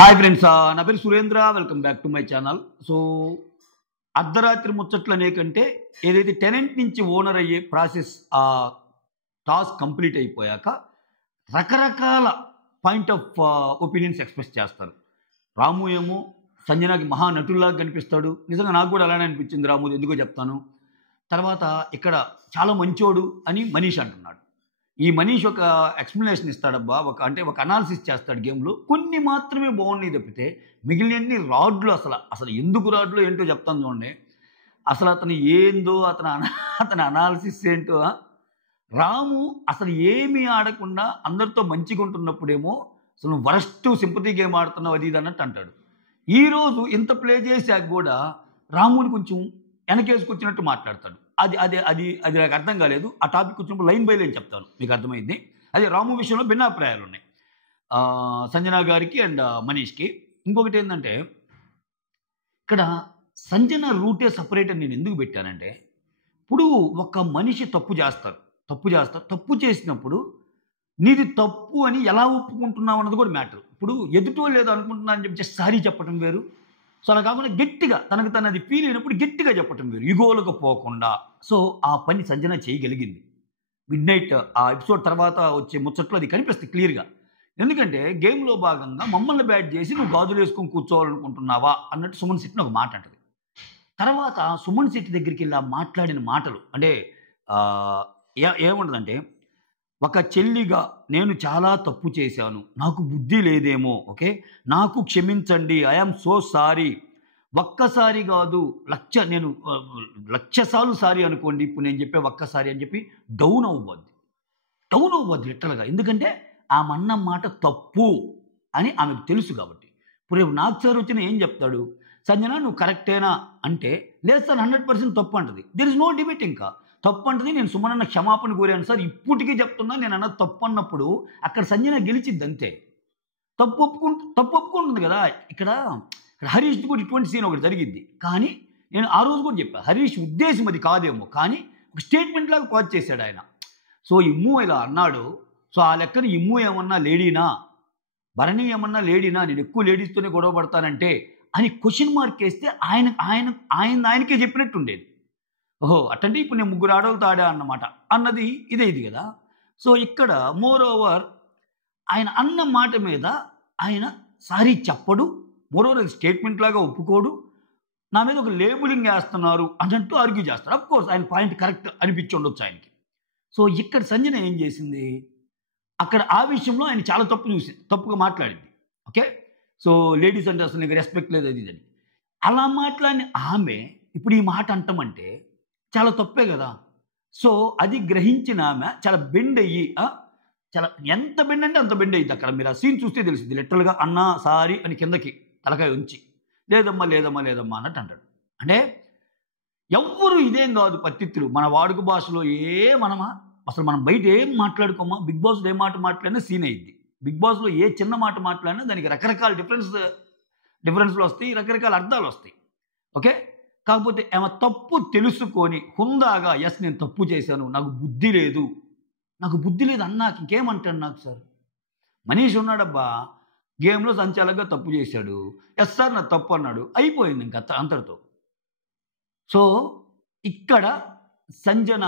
Hi friends, నా పేరు Surendra. Welcome back to my channel. So అర్ధరాత్రి ముచ్చట్లు అనే కంటే ఏదైతే టెనెంట్ నుంచి ఓనర్ అయ్యే ప్రాసెస్ టాస్క్ కంప్లీట్ అయిపోయాక రకరకాల పాయింట్ ఆఫ్ ఒపీనియన్స్ ఎక్స్ప్రెస్ చేస్తారు. రాము ఏమో సంజనాకి మహానటుల్లాగా కనిపిస్తాడు. నిజంగా నాకు కూడా అలానే అనిపించింది రాము, ఎందుకో చెప్తాను. తర్వాత ఇక్కడ చాలా మంచోడు అని మనీష్ అంటున్నాడు. ఈ మనీష్ ఒక ఎక్స్ప్లెనేషన్ ఇస్తాడబ్బా, ఒక అనాలిసిస్ చేస్తాడు గేమ్లో. కొన్ని మాత్రమే బాగున్నాయి తప్పితే మిగిలినన్ని రాడ్లు అసలు ఎందుకు రాడ్లు ఏంటో చెప్తాను చూడండి. అసలు అతను ఏందో అతని అనాలిసిస్ ఏంటో. రాము అసలు ఏమీ ఆడకుండా అందరితో మంచిగా ఉంటున్నప్పుడేమో అసలు వరస్ట్ సింపతి గేమ్ ఆడుతున్నావు అది ఇది అన్నట్టు అంటాడు. ఈరోజు ఇంత ప్లే చేశాక కూడా రాముని కొంచెం వెనకేసుకొచ్చినట్టు మాట్లాడతాడు. అది అది అది అది నాకు అర్థం కాలేదు. ఆ టాపిక్ వచ్చినప్పుడు లైన్ బై లైన్ చెప్తాను, మీకు అర్థమైంది. అదే రాము విషయంలో భిన్నాభిప్రాయాలు ఉన్నాయి సంజన గారికి అండ్ మనీష్కి. ఇంకొకటి ఏంటంటే, ఇక్కడ సంజన రూటే సపరేట్ అని నేను ఎందుకు పెట్టానంటే, ఇప్పుడు ఒక మనిషి తప్పు చేసినప్పుడు నీది తప్పు అని ఎలా ఒప్పుకుంటున్నావు అన్నది కూడా మ్యాటర్. ఇప్పుడు ఎదుటోళ్ళు ఏదో అనుకుంటున్నా అని చెప్పి సారీ చెప్పటం వేరు. సో అలా కాకుండా గట్టిగా తనది ఫీల్ అయినప్పుడు గట్టిగా చెప్పటం వేరు, ఇగోలకు పోకుండా. సో ఆ పని సంజన చేయగలిగింది. మిడ్ నైట్ ఆ ఎపిసోడ్ తర్వాత వచ్చే ముచ్చట్లో అది కనిపిస్తుంది క్లియర్గా. ఎందుకంటే గేమ్లో భాగంగా మమ్మల్ని బ్యాట్ చేసి నువ్వు గాజులు వేసుకొని కూర్చోవాలనుకుంటున్నావా అన్నట్టు సుమన్ శెట్టిని ఒక మాట అంటది. తర్వాత సుమన్ శెట్టి దగ్గరికి వెళ్ళి మాట్లాడిన మాటలు అంటే ఏముండదంటే, ఒక చెల్లిగా నేను చాలా తప్పు చేశాను, నాకు బుద్ధి లేదేమో, ఓకే నాకు క్షమించండి, ఐఆమ్ సో సారీ. ఒక్కసారి కాదు నేను 1,00,000 సార్లు సారీ అనుకోండి. ఇప్పుడు నేను చెప్పే ఒక్కసారి అని చెప్పి డౌన్ అవ్వద్దు లిటరల్గా. ఎందుకంటే ఆమె అన్న మాట తప్పు అని ఆమెకు తెలుసు కాబట్టి. ఇప్పుడు నాకు సార్ వచ్చిన ఏం చెప్తాడు, సంజన నువ్వు కరెక్టేనా అంటే, లేదు సార్ 100% తప్పు అంటది. There is no debate. ఇంకా తప్పు అంటది. నేను సుమనన్న క్షమాపణ కోరాను సార్, ఇప్పటికీ చెప్తున్నా నేను అన్నది తప్పు అన్నప్పుడు అక్కడ సంజన గెలిచిద్ది అంతే. తప్పు ఒప్పుకుంటుంది కదా. ఇక్కడ హరీష్ కూడా ఇటువంటి సీన్ ఒకటి జరిగిద్ది. కానీ నేను ఆ రోజు కూడా చెప్పాను, హరీష్ ఉద్దేశం అది కాదేమో, కానీ ఒక స్టేట్మెంట్ లాగా పాజ్ చేశాడు ఆయన. సో ఇమ్ము ఇలా అన్నాడు. సో ఆ లెక్కన ఇమ్ము ఏమన్నా లేడీనా, భరణి ఏమన్నా లేడీనా, నేను ఎక్కువ లేడీస్తోనే గొడవ పడతానంటే అని క్వశ్చన్ మార్క్ వేస్తే ఆయనకే చెప్పినట్టు ఉండేది. ఓహో అట్టంటే ఇప్పుడు నేను 3 ఆడవాళ్ళతో ఆడా అన్నమాట అన్నది ఇది కదా. సో ఇక్కడ మోర్ ఓవర్ ఆయన అన్న మాట మీద ఆయన సారీ చెప్పడు. మోర్ ఓవర్ స్టేట్మెంట్ లాగా ఒప్పుకోడు. నా మీద ఒక లేబులింగ్ వేస్తున్నారు అన్నట్టు ఆర్గ్యూ చేస్తారు. అఫ్ కోర్స్ ఆయన పాయింట్ కరెక్ట్ అనిపించి ఉండొచ్చు ఆయనకి. సో ఇక్కడ సంజన ఏం చేసింది, అక్కడ ఆ విషయంలో ఆయన చాలా తప్పుగా మాట్లాడింది. ఓకే, సో లేడీస్ అంటే అసలు నీకు రెస్పెక్ట్ లేదు అది అని అలా మాట్లాడిన ఆమె ఇప్పుడు ఈ మాట అంటామంటే చాలా తప్పే కదా. సో అది గ్రహించిన ఆమె చాలా బెండ్ అయ్యి, చాలా ఎంత బెండ్ అంటే అంత బెండ్ అయ్యింది. అక్కడ మీరు ఆ సీన్ చూస్తే తెలిసింది. లిటరల్గా అన్నా సారీ అని కిందకి తలకాయ ఉంచి లేదమ్మా అన్నట్టు అంటాడు. అంటే ఎవ్వరు ఇదేం కాదు పత్తిత్తులు మన వాడుక భాషలో అసలు మనం బయట ఏం మాట్లాడుకోమా, బిగ్ బాస్లో ఏ మాట మాట్లాడినా సీన్ అయ్యిద్ది. బిగ్ బాస్లో ఏ చిన్న మాట మాట్లాడినా దానికి రకరకాల డిఫరెన్స్లు వస్తాయి, రకరకాల అర్థాలు వస్తాయి. ఓకే, కాకపోతే ఆమె తప్పు తెలుసుకొని హుందాగా ఎస్ నేను తప్పు చేశాను, నాకు బుద్ధి లేదు అన్నాక ఇంకేమంటాడు నాకు సార్. మనీష్ ఉన్నాడబ్బా, గేమ్లో సంచాలకంగా తప్పు చేశాడు, ఎస్ సార్ నా తప్పు అన్నాడు, అయిపోయింది ఇంకా అంతటితో. సో ఇక్కడ సంజన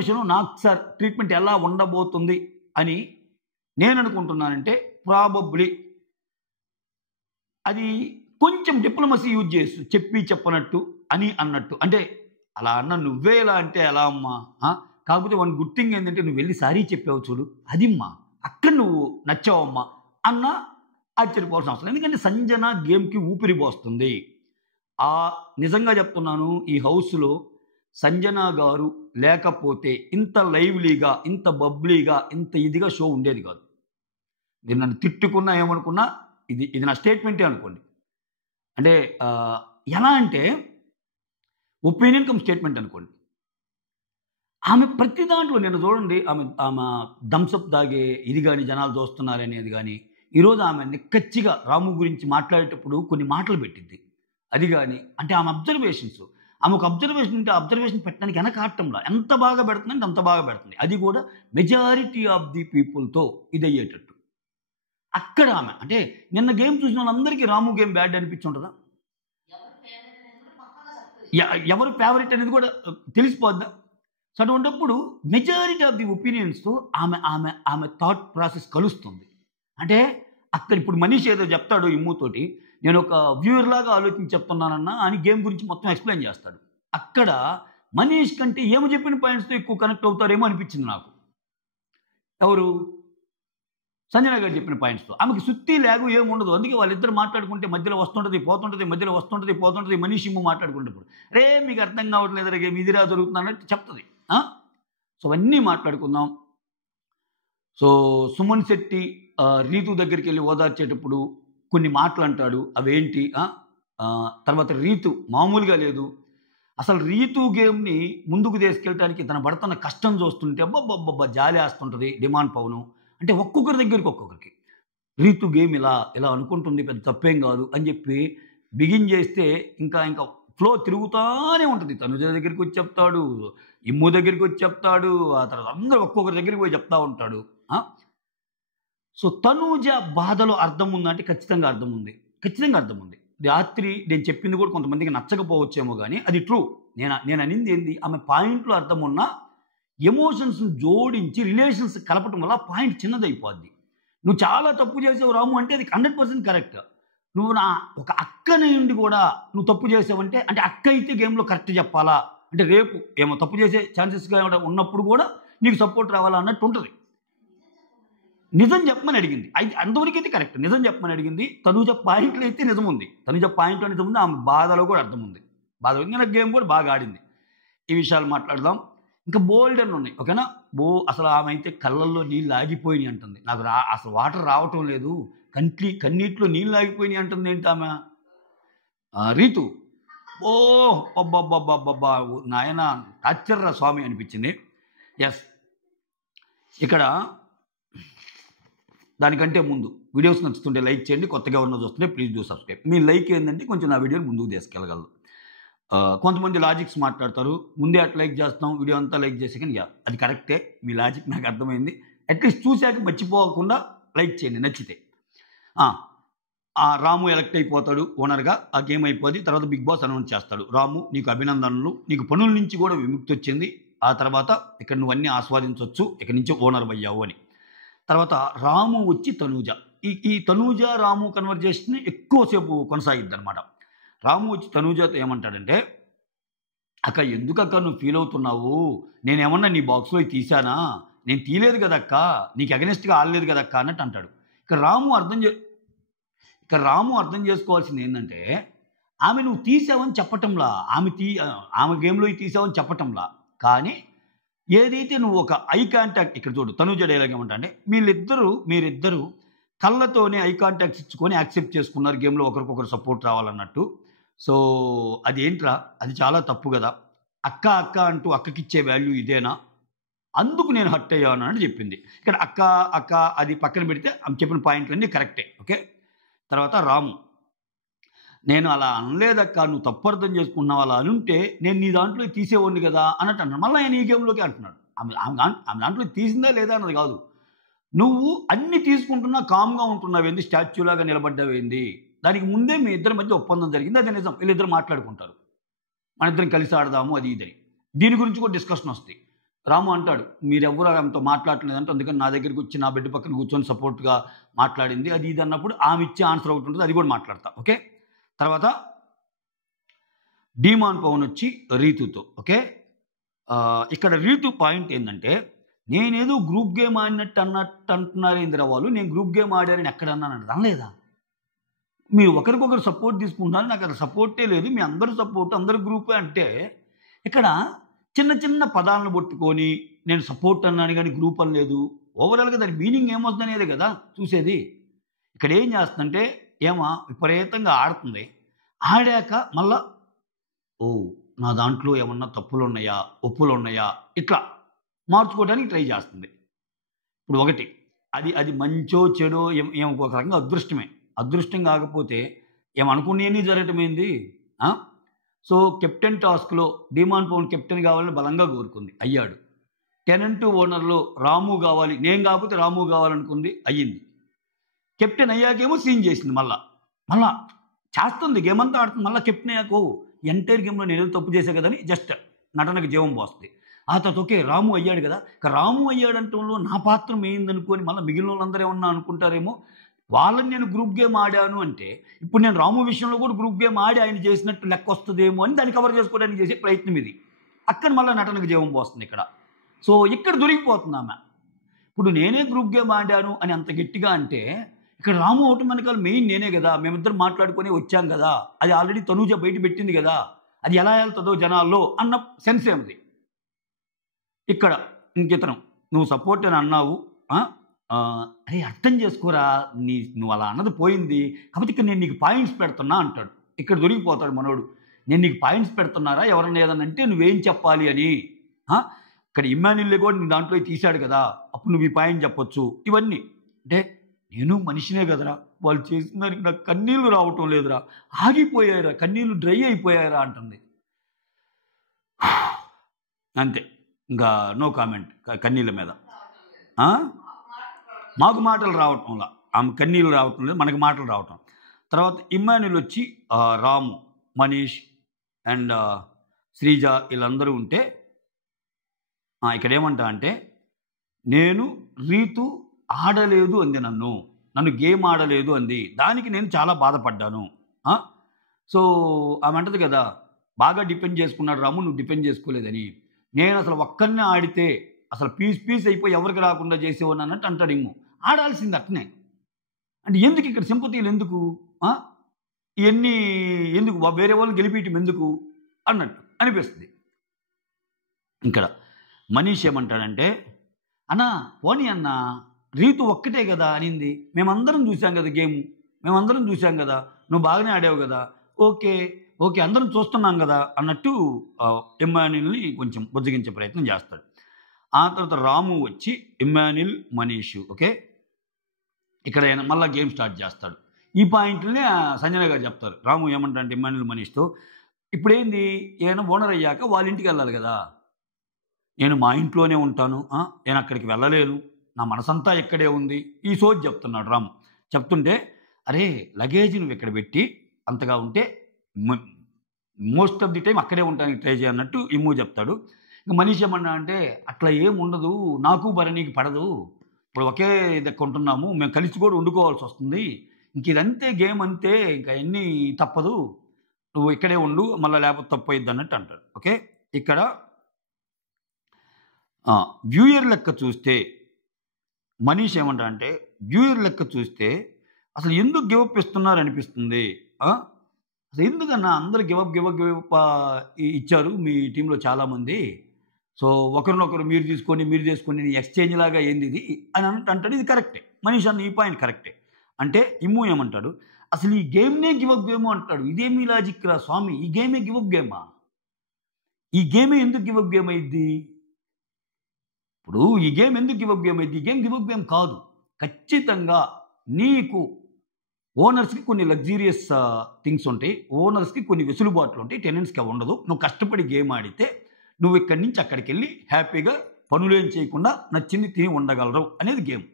విషయంలో నాకు సార్ ట్రీట్మెంట్ ఎలా ఉండబోతుంది అని నేను అనుకుంటున్నానంటే, ప్రాబబ్లీ అది కొంచెం డిప్లొమసీ యూజ్ చేస్తూ చెప్పనట్టు అని అన్నట్టు. అంటే అలా అన్న నువ్వే ఎలా అంటే ఎలా అమ్మా, కాకపోతే వన్ గుడ్ థింగ్ ఏంటంటే నువ్వు వెళ్ళి సారీ చెప్పావు చూడు, అదిమ్మా అక్కడ నువ్వు నచ్చావమ్మా అన్న ఆశ్చర్యపోవాల్సిన అవసరం. ఎందుకంటే సంజన గేమ్కి ఊపిరి పోస్తుంది. నిజంగా చెప్తున్నాను, ఈ హౌస్లో సంజన గారు లేకపోతే ఇంత లైవ్లీగా, ఇంత బబ్లీగా, ఇంత ఇదిగా షో ఉండేది కాదు. నేను నన్ను తిట్టుకున్నా ఏమనుకున్నా ఇది నా స్టేట్మెంటే అనుకోండి. అంటే ఎలా అంటే ఒపీనియన్ కమ్ స్టేట్మెంట్ అనుకోండి. ఆమె ప్రతి దాంట్లో నేను చూడండి, ఆమె థమ్సప్ దాగే ఇది కానీ జనాలు చూస్తున్నారనేది కానీ, ఈరోజు ఆమె నిక్కచ్చిగా రాము గురించి మాట్లాడేటప్పుడు కొన్ని మాటలు పెట్టింది. అది కానీ అంటే ఆమె అబ్జర్వేషన్స్, ఆమె ఒక అబ్జర్వేషన్ పెట్టడానికి వెనకాటంలో ఎంత బాగా పెడుతుందంటే అంత బాగా పెడుతుంది. అది కూడా మెజారిటీ ఆఫ్ ది పీపుల్తో ఇది అయ్యేటట్టు. అక్కడ ఆమె అంటే నిన్న గేమ్ చూసిన వాళ్ళందరికీ రాము గేమ్ బ్యాడ్ అనిపించుంటుందా? ఎవరు ఫేవరెట్ అనేది కూడా తెలిసిపోద్దా? సో అటువంటిప్పుడు మెజారిటీ ఆఫ్ ది ఒపీనియన్స్తో ఆమె ఆమె ఆమె థాట్ ప్రాసెస్ కలుస్తుంది. అంటే అక్కడ ఇప్పుడు మనీష్ ఏదో చెప్తాడు ఇమ్ముతోటి, నేను ఒక వ్యూవర్ లాగా ఆలోచించి చెప్తున్నానన్నా అని గేమ్ గురించి మొత్తం ఎక్స్ప్లెయిన్ చేస్తాడు. అక్కడ మనీష్ కంటే ఏమో చెప్పిన పాయింట్స్తో ఎక్కువ కనెక్ట్ అవుతారేమో అనిపించింది నాకు. ఎవరు? సంజన గారు చెప్పిన పాయింట్స్తో. ఆమెకి సుత్తి లేగు ఏముండదు. అందుకే వాళ్ళిద్దరు మాట్లాడుకుంటే మధ్యలో వస్తుంటుంది పోతుంటుంది, మధ్యలో వస్తుంటుంది పోతుంటుంది. మనీష్ ఇమ్ము మాట్లాడుకుంటప్పుడు రే మీకు అర్థం కావట్లేదు రే ఇదిరా జరుగుతుంది అన్నట్టు చెప్తుంది. సో అవన్నీ మాట్లాడుకుందాం. సో సుమన్ శెట్టి రీతు దగ్గరికి వెళ్ళి ఓదార్చేటప్పుడు కొన్ని మాటలు అంటాడు. అవేంటి? తర్వాత రీతు మామూలుగా లేదు. అసలు రీతు గేమ్ని ముందుకు తీసుకెళ్ళడానికి తన పడుతున్న కష్టం చూస్తుంటే అబ్బబ్బబ్బబ్బా జాలి వేస్తుంటుంది డిమాండ్ పవను. అంటే ఒక్కొక్కరి దగ్గరికి ఒక్కొక్కరికి రీతు గేమ్ ఇలా ఇలా అనుకుంటుంది, పెద్ద తప్పేం కాదు అని చెప్పి బిగిన్ చేస్తే ఇంకా ఇంకా ఫ్లో తిరుగుతూనే ఉంటుంది. తనుజ దగ్గరికి వచ్చి చెప్తాడు, ఇమ్ము దగ్గరికి వచ్చి చెప్తాడు, ఆ తర్వాత అందరూ ఒక్కొక్కరి దగ్గరికి పోయి చెప్తా ఉంటాడు. సో తనూజ బాధలో అర్థం ఉందంటే ఖచ్చితంగా అర్థం ఉంది, ఖచ్చితంగా అర్థం ఉంది. రాత్రి నేను చెప్పింది కూడా కొంతమందికి నచ్చకపోవచ్చేమో కానీ అది ట్రూ. నేను అనింది ఏంది, ఆమె పాయింట్లో అర్థం ఉన్నా ఎమోషన్స్ని జోడించి రిలేషన్స్ కలపటం వల్ల పాయింట్ చిన్నదైపోద్ది. నువ్వు చాలా తప్పు చేసావు రాము అంటే అది 100% కరెక్ట్. నువ్వు నా ఒక అక్కని నుండి కూడా నువ్వు తప్పు చేసావంటే అంటే అక్క అయితే గేమ్లో కరెక్ట్ చెప్పాలా అంటే రేపు ఏమో తప్పు చేసే ఛాన్సెస్గా ఉన్నప్పుడు కూడా నీకు సపోర్ట్ రావాలా అన్నట్టు ఉంటుంది. నిజం చెప్పమని అడిగింది, అయితే అంతవరకు అయితే కరెక్ట్. నిజం చెప్పమని అడిగింది. తనుజ పాయింట్లో అయితే నిజం ఉంది, తనుజ పాయింట్లో నిజం ఉంది, ఆమె బాధలో కూడా అర్థం ఉంది. బాధ ఉంది, గేమ్ కూడా బాగా ఆడింది. ఈ విషయాలు మాట్లాడదాం. ఇంకా బోల్డ్ అని ఉన్నాయి, ఓకేనా. అసలు ఆమె అయితే కళ్ళల్లో నీళ్ళు ఆగిపోయినాయి అంటుంది. నాకు అసలు వాటర్ రావటం లేదు, కన్నీటిలో నీళ్ళు ఆగిపోయినాయి అంటుంది. ఏంటి ఆమె? రీతు అబ్బబ్బబ్బబ్బబ్బా నాయన టార్చర్రా స్వామి అనిపించింది. ఎస్, ఇక్కడ దానికంటే ముందు వీడియోస్ నచ్చుతుంటే లైక్ చేయండి, కొత్తగా ఉన్న చూస్తుంటే please do subscribe. Me like ఏంటంటే కొంచెం నా వీడియోని ముందుకు తీసుకెళ్ళగలరు. కొంతమంది లాజిక్స్ మాట్లాడతారు, ముందే అట్లా లైక్ చేస్తాం వీడియో అంతా లైక్ చేసే, కానీ అది కరెక్టే, మీ లాజిక్ నాకు అర్థమైంది. అట్లీస్ట్ చూశాక మర్చిపోకుండా లైక్ చేయండి నచ్చితే. రాము ఎలక్ట్ అయిపోతాడు ఓనర్గా, ఆ గేమ్ అయిపోద్ది. తర్వాత బిగ్ బాస్ అనౌన్స్ చేస్తాడు, రాము నీకు అభినందనలు, నీకు పనుల నుంచి కూడా విముక్తి వచ్చింది, ఆ తర్వాత ఇక్కడ నువ్వు అన్నీ ఆస్వాదించవచ్చు, ఇక్కడి నుంచి ఓనర్ అయ్యావు అని. తర్వాత రాము వచ్చి తనూజ, ఈ తనూజ రాము కన్వర్జేషన్ ఎక్కువసేపు కొనసాగిద్ది అనమాట. రాము వచ్చి తనూజతో ఏమంటాడంటే, అక్క ఎందుకక్క నువ్వు ఫీల్ అవుతున్నావు, నేనేమన్నా నీ బాక్స్లో తీసానా, నేను తీయలేదు కదక్క, నీకు అగెనిస్ట్గా ఆడలేదు కదక్క అన్నట్టు అంటాడు. ఇక రాము అర్థం చేసుకోవాల్సింది ఏంటంటే, ఆమె నువ్వు తీసావని చెప్పటంలా, ఆమె గేమ్లో తీసావని చెప్పటంలా, కానీ ఏదైతే నువ్వు ఒక ఐ కాంటాక్ట్, ఇక్కడ చూడు తనూజ డైలాగ్ ఏమంటా అంటే, మీరిద్దరు కళ్ళతోనే ఐ కాంటాక్ట్స్ ఇచ్చుకొని యాక్సెప్ట్ చేసుకున్నారు గేమ్లో ఒకరికొకరు సపోర్ట్ రావాలన్నట్టు. సో అదేంట్రా, అది చాలా తప్పు కదా, అక్క అక్క అంటూ అక్కకిచ్చే వాల్యూ ఇదేనా, అందుకు నేను హర్ట్ అయ్యాను అని చెప్పింది. ఇక్కడ అక్క అక్క అది పక్కన పెడితే ఆమె చెప్పిన పాయింట్లన్నీ కరెక్టే, ఓకే. తర్వాత రాము, నేను అలా అనలేదక్క, నువ్వు తప్పు అర్థం చేసుకున్నావు, అలా అనుంటే నేను నీ దాంట్లో తీసేవాడిని కదా అన్నట్టు అన్నాడు. మళ్ళీ ఆయన ఈ గేమ్లోకి అంటున్నాడు, ఆమె దాంట్లో తీసిందా లేదా అన్నది కాదు, నువ్వు అన్ని తీసుకుంటున్నా కామ్గా ఉంటున్నావేంది, స్టాచ్యూలాగా నిలబడ్డావేంది, దానికి ముందే మీ ఇద్దరి మధ్య ఒప్పందం జరిగింది, అది నిజం, వీళ్ళిద్దరు మాట్లాడుకుంటారు, మన ఇద్దరం కలిసి ఆడదాము అది ఇదని, దీని గురించి కూడా డిస్కషన్ వస్తాయి. రాము అంటాడు, మీరెవ్వరూ ఆమెతో మాట్లాడలేదంటే అందుకని నా దగ్గరికి వచ్చి నా బెడ్ పక్కన కూర్చొని సపోర్ట్గా మాట్లాడింది అది ఇది అన్నప్పుడు ఆమె ఇచ్చే ఆన్సర్ ఒకటి ఉంటుంది, అది కూడా మాట్లాడతా, ఓకే. తర్వాత డిమాండ్ పవన్ వచ్చి రీతుతో, ఓకే. ఇక్కడ రీతు పాయింట్ ఏంటంటే, నేనేదో గ్రూప్ గేమ్ ఆడినట్టు అంటున్నారు ఇందిరా వాళ్ళు, నేను గ్రూప్ గేమ్ ఆడారని ఎక్కడన్నాను అనలేదా, మీరు ఒకరికొకరు సపోర్ట్ తీసుకుంటున్నారు, నాకు అది సపోర్టే లేదు, మీ అందరూ సపోర్ట్ అందరు గ్రూపే అంటే, ఇక్కడ చిన్న చిన్న పదాలను పట్టుకొని నేను సపోర్ట్ అన్నాను కానీ గ్రూప్ అని లేదు, ఓవరాల్గా దాని మీనింగ్ ఏమవుతుందనేది కదా చూసేది. ఇక్కడ ఏం చేస్తుందంటే ఏమో విపరీతంగా ఆడుతుంది, ఆడాక మళ్ళా నా దాంట్లో ఏమన్నా తప్పులు ఉన్నాయా ఒప్పులు ఉన్నాయా ఇట్లా మార్చుకోవడానికి ట్రై చేస్తుంది. ఇప్పుడు ఒకటి అది మంచో చెడో ఒక రకంగా అదృష్టమే, అదృష్టం కాకపోతే ఏమనుకునేవి జరగటమేంది. సో కెప్టెన్ టాస్క్లో డిమాండ్ పవన్ కెప్టెన్ కావాలని బలంగా కోరుకుంది, అయ్యాడు. టెనెంట్ ఓనర్లో రాము కావాలి, నేను కాకపోతే రాము కావాలనుకుంది, అయ్యింది. కెప్టెన్ అయ్యాకేమో సీన్ చేసింది మళ్ళా. మళ్ళా చేస్తుంది గేమ్ అంతా ఆడుతుంది. మళ్ళా కెప్టెన్ అయ్యాక ఎంటైర్ గేమ్‌లో నేనేదో తప్పు చేశా కదని జస్ట్ నటనకి జీవం పోస్తది. ఆ తర్వాత ఓకే. రాము అయ్యాడు కదా! ఇక రాము అయ్యాడంటంలో నా పాత్ర ఏందనుకోని మళ్ళా మిగిలినోళ్ళందరూ ఏమన్నా అనుకుంటారేమో. వాళ్ళని నేను గ్రూప్ గేమ్ ఆడాను అంటే, ఇప్పుడు నేను రాము విషయంలో కూడా గ్రూప్ గేమ్ ఆడి ఆయన చేసినట్టు లెక్కొస్తదేమో అని దాన్ని కవర్ చేసుకోవడానికి చేసే ప్రయత్నం ఇది. అక్కడ మళ్ళా నటనకి జీవం పోస్తుంది ఇక్కడ. సో, ఇక్కడ దొరికిపోతుందామె. ఇప్పుడు నేనే గ్రూప్ గేమ్ ఆడాను అని అంత గట్టిగా అంటే, ఇక్కడ రాము అవటం వెనకాల మెయిన్ నేనే గదా! మేమిద్దరం మాట్లాడుకొని వచ్చాం గదా! అది ఆల్రెడీ తనూజ బయట పెట్టింది గదా! అది ఎలా ఎళ్తదో జనాల్లో అన్న సెన్సే ఉంది. ఇక్కడ ఇంకితను నువ్వు సపోర్ట్ అని అన్నావు. ఆ! అరే అర్థం చేసుకోరా! నువ్వు అలా అన్నది పోయింది. కాపోతే ఇక్కడ నేను నీకు పాయింట్స్ పెడుతున్నా అంటాడు. ఇక్కడ దొరికిపోతాడు మనోడు. నేను నీకు పాయింట్స్ పెడుతున్నారా ఎవరన్నా ఏదన్నా అంటే నువ్వేం చెప్పాలి అని. ఆ! ఇక్కడ ఇమ్మాన్యుల్‌ని కూడా నీ దాంట్లో తీశాడు కదా! అప్పుడు నువ్వు ఈ పాయింట్ చెప్పొచ్చు. ఇవన్నీ. అంటే నేను మనిషినే కదరా! వాళ్ళు చేసిన దానికి నాకు కన్నీళ్లు రావటం లేదురా! ఆగిపోయాయిరా! కన్నీళ్లు డ్రై అయిపోయాయిరా అంటుంది. అంతే. ఇంకా నో కామెంట్ కన్నీళ్ళ మీద. ఆ? మాకు మాటలు రావటంలా. ఆమె కన్నీళ్ళు రావటం లేదు. మనకి మాటలు రావటం. తర్వాత ఇమ్మాన్యుల్ వచ్చి రాము, మనీష్ అండ్ శ్రీజ వీళ్ళందరూ ఉంటే ఇక్కడేమంటా అంటే నేను రీతు ఆడలేదు అంది నన్ను గేమ్ ఆడలేదు అంది. దానికి నేను చాలా బాధపడ్డాను. సో ఆమె అంటది కదా, బాగా డిపెండ్ చేసుకున్నాడు రాము, నువ్వు డిపెండ్ చేసుకోలేదని. నేను అసలు ఒక్కరినే ఆడితే అసలు పీస్ అయిపోయి ఎవరికి రాకుండా చేసేవాడిని అన్నట్టు అంటాడు. ఆడాల్సింది అట్నే. అంటే ఎందుకు ఇక్కడ సింపతీలు ఎందుకు? ఇవన్నీ ఎందుకు? వేరే వాళ్ళని గెలిపించడం ఎందుకు అన్నట్టు అనిపిస్తుంది. ఇక్కడ మనీష్ ఏమంటాడంటే, అన్నా పోనీ అన్న రీతు ఒక్కటే కదా అనింది. మేమందరం చూసాం కదా గేమ్, మేమందరం చూసాం కదా, నువ్వు బాగానే ఆడావు కదా, ఓకే అందరం చూస్తున్నాం కదా అన్నట్టు ఇమ్మాన్యుల్ని కొంచెం బుజ్జగించే ప్రయత్నం చేస్తాడు. ఆ తర్వాత రాము వచ్చి ఇమ్మాన్యుల్, మనీష్ ఓకే ఇక్కడ మళ్ళీ గేమ్ స్టార్ట్ చేస్తాడు. ఈ పాయింట్లనే సంజన గారు చెప్తారు. రాము ఏమంటారంటే ఇమ్మాన్యుల్, మనీష్తో ఇప్పుడేంది ఏమైనా ఓనర్ అయ్యాక వాళ్ళ ఇంటికి వెళ్ళాలి కదా, నేను మా ఇంట్లోనే ఉంటాను, నేను అక్కడికి వెళ్ళలేను, నా మనసంతా ఇక్కడే ఉంది, ఈ సోజ్ చెప్తున్నాడు రాము. చెప్తుంటే అరే లగేజ్ నువ్వు ఇక్కడ పెట్టి అంతగా ఉంటే మోస్ట్ ఆఫ్ ది టైం అక్కడే ఉండడానికి ట్రై చేయన్నట్టు ఇమ్ము చెప్తాడు. ఇంకా మనీష్ ఏమన్నా అంటే అట్లా ఏం ఉండదు, నాకు భరణికి పడదు, ఇప్పుడు ఒకే దగ్గర ఉంటున్నాము, మేము కలిసి కూడా వండుకోవాల్సి వస్తుంది, ఇంక ఇదంతే గేమ్ అంతే, ఇంకా ఎన్ని తప్పదు, నువ్వు ఇక్కడే ఉండు, మళ్ళీ లేకపోతే తప్పు అయ్యిద్ది అన్నట్టు అంటాడు. ఓకే ఇక్కడ వ్యూయర్ లెక్క చూస్తే మనీష్ ఏమంటా అంటే వ్యూయర్ లెక్క చూస్తే అసలు ఎందుకు గివప్ ఇస్తున్నారు అనిపిస్తుంది. అసలు ఎందుకన్నా అందరూ గివప్ ఇచ్చారు మీ టీంలో చాలామంది, సో ఒకరినొకరు మీరు చేసుకొని ఎక్స్చేంజ్ లాగా ఏంది ఇది అని అంటాడు. ఇది కరెక్టే, మనీష్ అన్న ఈ పాయింట్ కరెక్టే. అంటే ఇమ్ము ఏమంటాడు, అసలు ఈ గేమ్నే గివప్ గేమ్ అంటాడు. ఇదేమీ లాజిక్ రా స్వామి, ఈ గేమే గివప్ గేమా? ఈ గేమే ఎందుకు గివప్ గేమ్ అయింది? ఇప్పుడు ఈ గేమ్ ఎందుకు గివప్ గేమ్ అయింది? ఈ గేమ్ గివప్ గేమ్ కాదు. ఖచ్చితంగా నీకు ఓనర్స్కి కొన్ని లగ్జీరియస్ థింగ్స్ ఉంటాయి, ఓనర్స్కి కొన్ని వెసులుబాట్లు ఉంటాయి, టెనెంట్స్కి ఉండదు. నువ్వు కష్టపడి గేమ్ ఆడితే నువ్వు ఇక్కడి నుంచి అక్కడికి వెళ్ళి హ్యాపీగా పనులేం చేయకుండా నచ్చింది తిని ఉండగలరు అనేది గేమ్.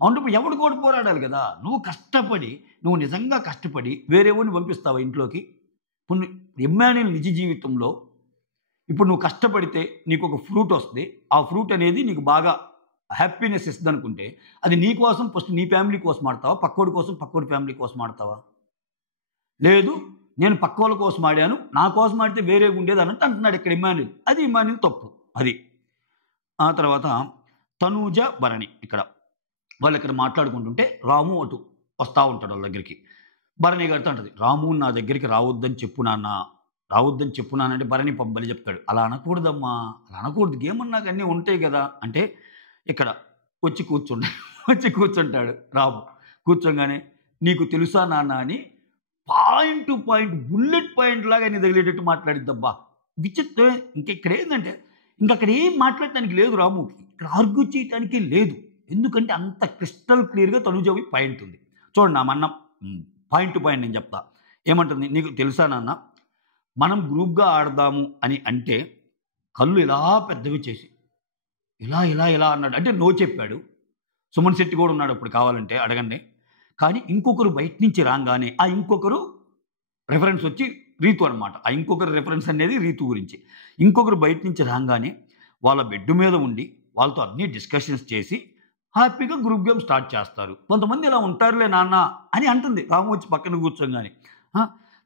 అవును, ఎవడు కూడా పోరాడాలి కదా. నువ్వు నిజంగా కష్టపడి వేరేవాడిని పంపిస్తావా ఇంట్లోకి? ఇప్పుడు ఇమ్మాన్యుల్ నిజ జీవితంలో ఇప్పుడు నువ్వు కష్టపడితే నీకు ఒక ఫ్రూట్ వస్తుంది, ఆ ఫ్రూట్ అనేది నీకు బాగా హ్యాపీనెస్ ఇస్తుంది అనుకుంటే అది నీ కోసం ఫస్ట్ నీ ఫ్యామిలీ కోసం ఆడతావా, పక్కోడి కోసం పక్కోడి ఫ్యామిలీ కోసం ఆడతావా? లేదు నేను పక్కోళ్ళ కోసం ఆడాను, నా కోసం ఆడితే వేరే ఉండేది అన్నట్టు అంటున్నాడు ఇక్కడ ఇమ్మాన్యుల్. అది ఇమ్మాన్యుల్ తప్పు. అది ఆ తర్వాత తనూజ, భరణి వాళ్ళు ఇక్కడ మాట్లాడుకుంటుంటే రాము అటు వస్తూ ఉంటాడు వాళ్ళ దగ్గరికి. భరణి గారితో అంటది, రాము నా దగ్గరికి రావద్దని చెప్పు నానంటే భరణి బలి చెప్తాడు, అలా అనకూడదమ్మా, అలా అనకూడదు, గేమ్ అన్నాక అన్నీ ఉంటాయి కదా అంటే ఇక్కడ వచ్చి కూర్చుంటాడు రాము. కూర్చోగానే నీకు తెలుసా నాన్న అని point to point bullet point లాగా నీ తగిలేటట్టు మాట్లాడిద్దబ్బా. విచిత్రం. ఇక్కడ ఏంటంటే అక్కడ ఏం మాట్లాడటానికి లేదు రాముకి, ఇక్కడ ఆర్గ్యూ చేయటానికి లేదు. ఎందుకంటే అంత క్రిస్టల్ క్లియర్గా తనుజవి పాయింట్ ఉంది. చూడండి నా మన్న పాయింట్ టు పాయింట్ నేను చెప్తా. ఏమంటుంది, నీకు తెలుసా నాన్న మనం గ్రూప్గా ఆడదాము అని అంటే కళ్ళు ఇలా పెద్దవి చేసి ఇలా అన్నాడు. అంటే నో చెప్పాడు. సుమన్ శెట్టి కూడా ఉన్నాడు అప్పుడు, కావాలంటే అడగండి. కానీ ఇంకొకరు బయట నుంచి రాగానే ఆ ఇంకొకరు రెఫరెన్స్ వచ్చి రీతు అనమాట. ఆ ఇంకొకరు రెఫరెన్స్ అనేది రీతు గురించి. ఇంకొకరు బయట నుంచి రాగానే వాళ్ళ బెడ్ మీద ఉండి వాళ్ళతో అన్నీ డిస్కషన్స్ చేసి హ్యాపీగా గ్రూప్ గేమ్ స్టార్ట్ చేస్తారు. కొంతమంది ఇలా ఉంటారులే నాన్న అని అంటుంది రాము వచ్చి పక్కన కూర్చోగానే.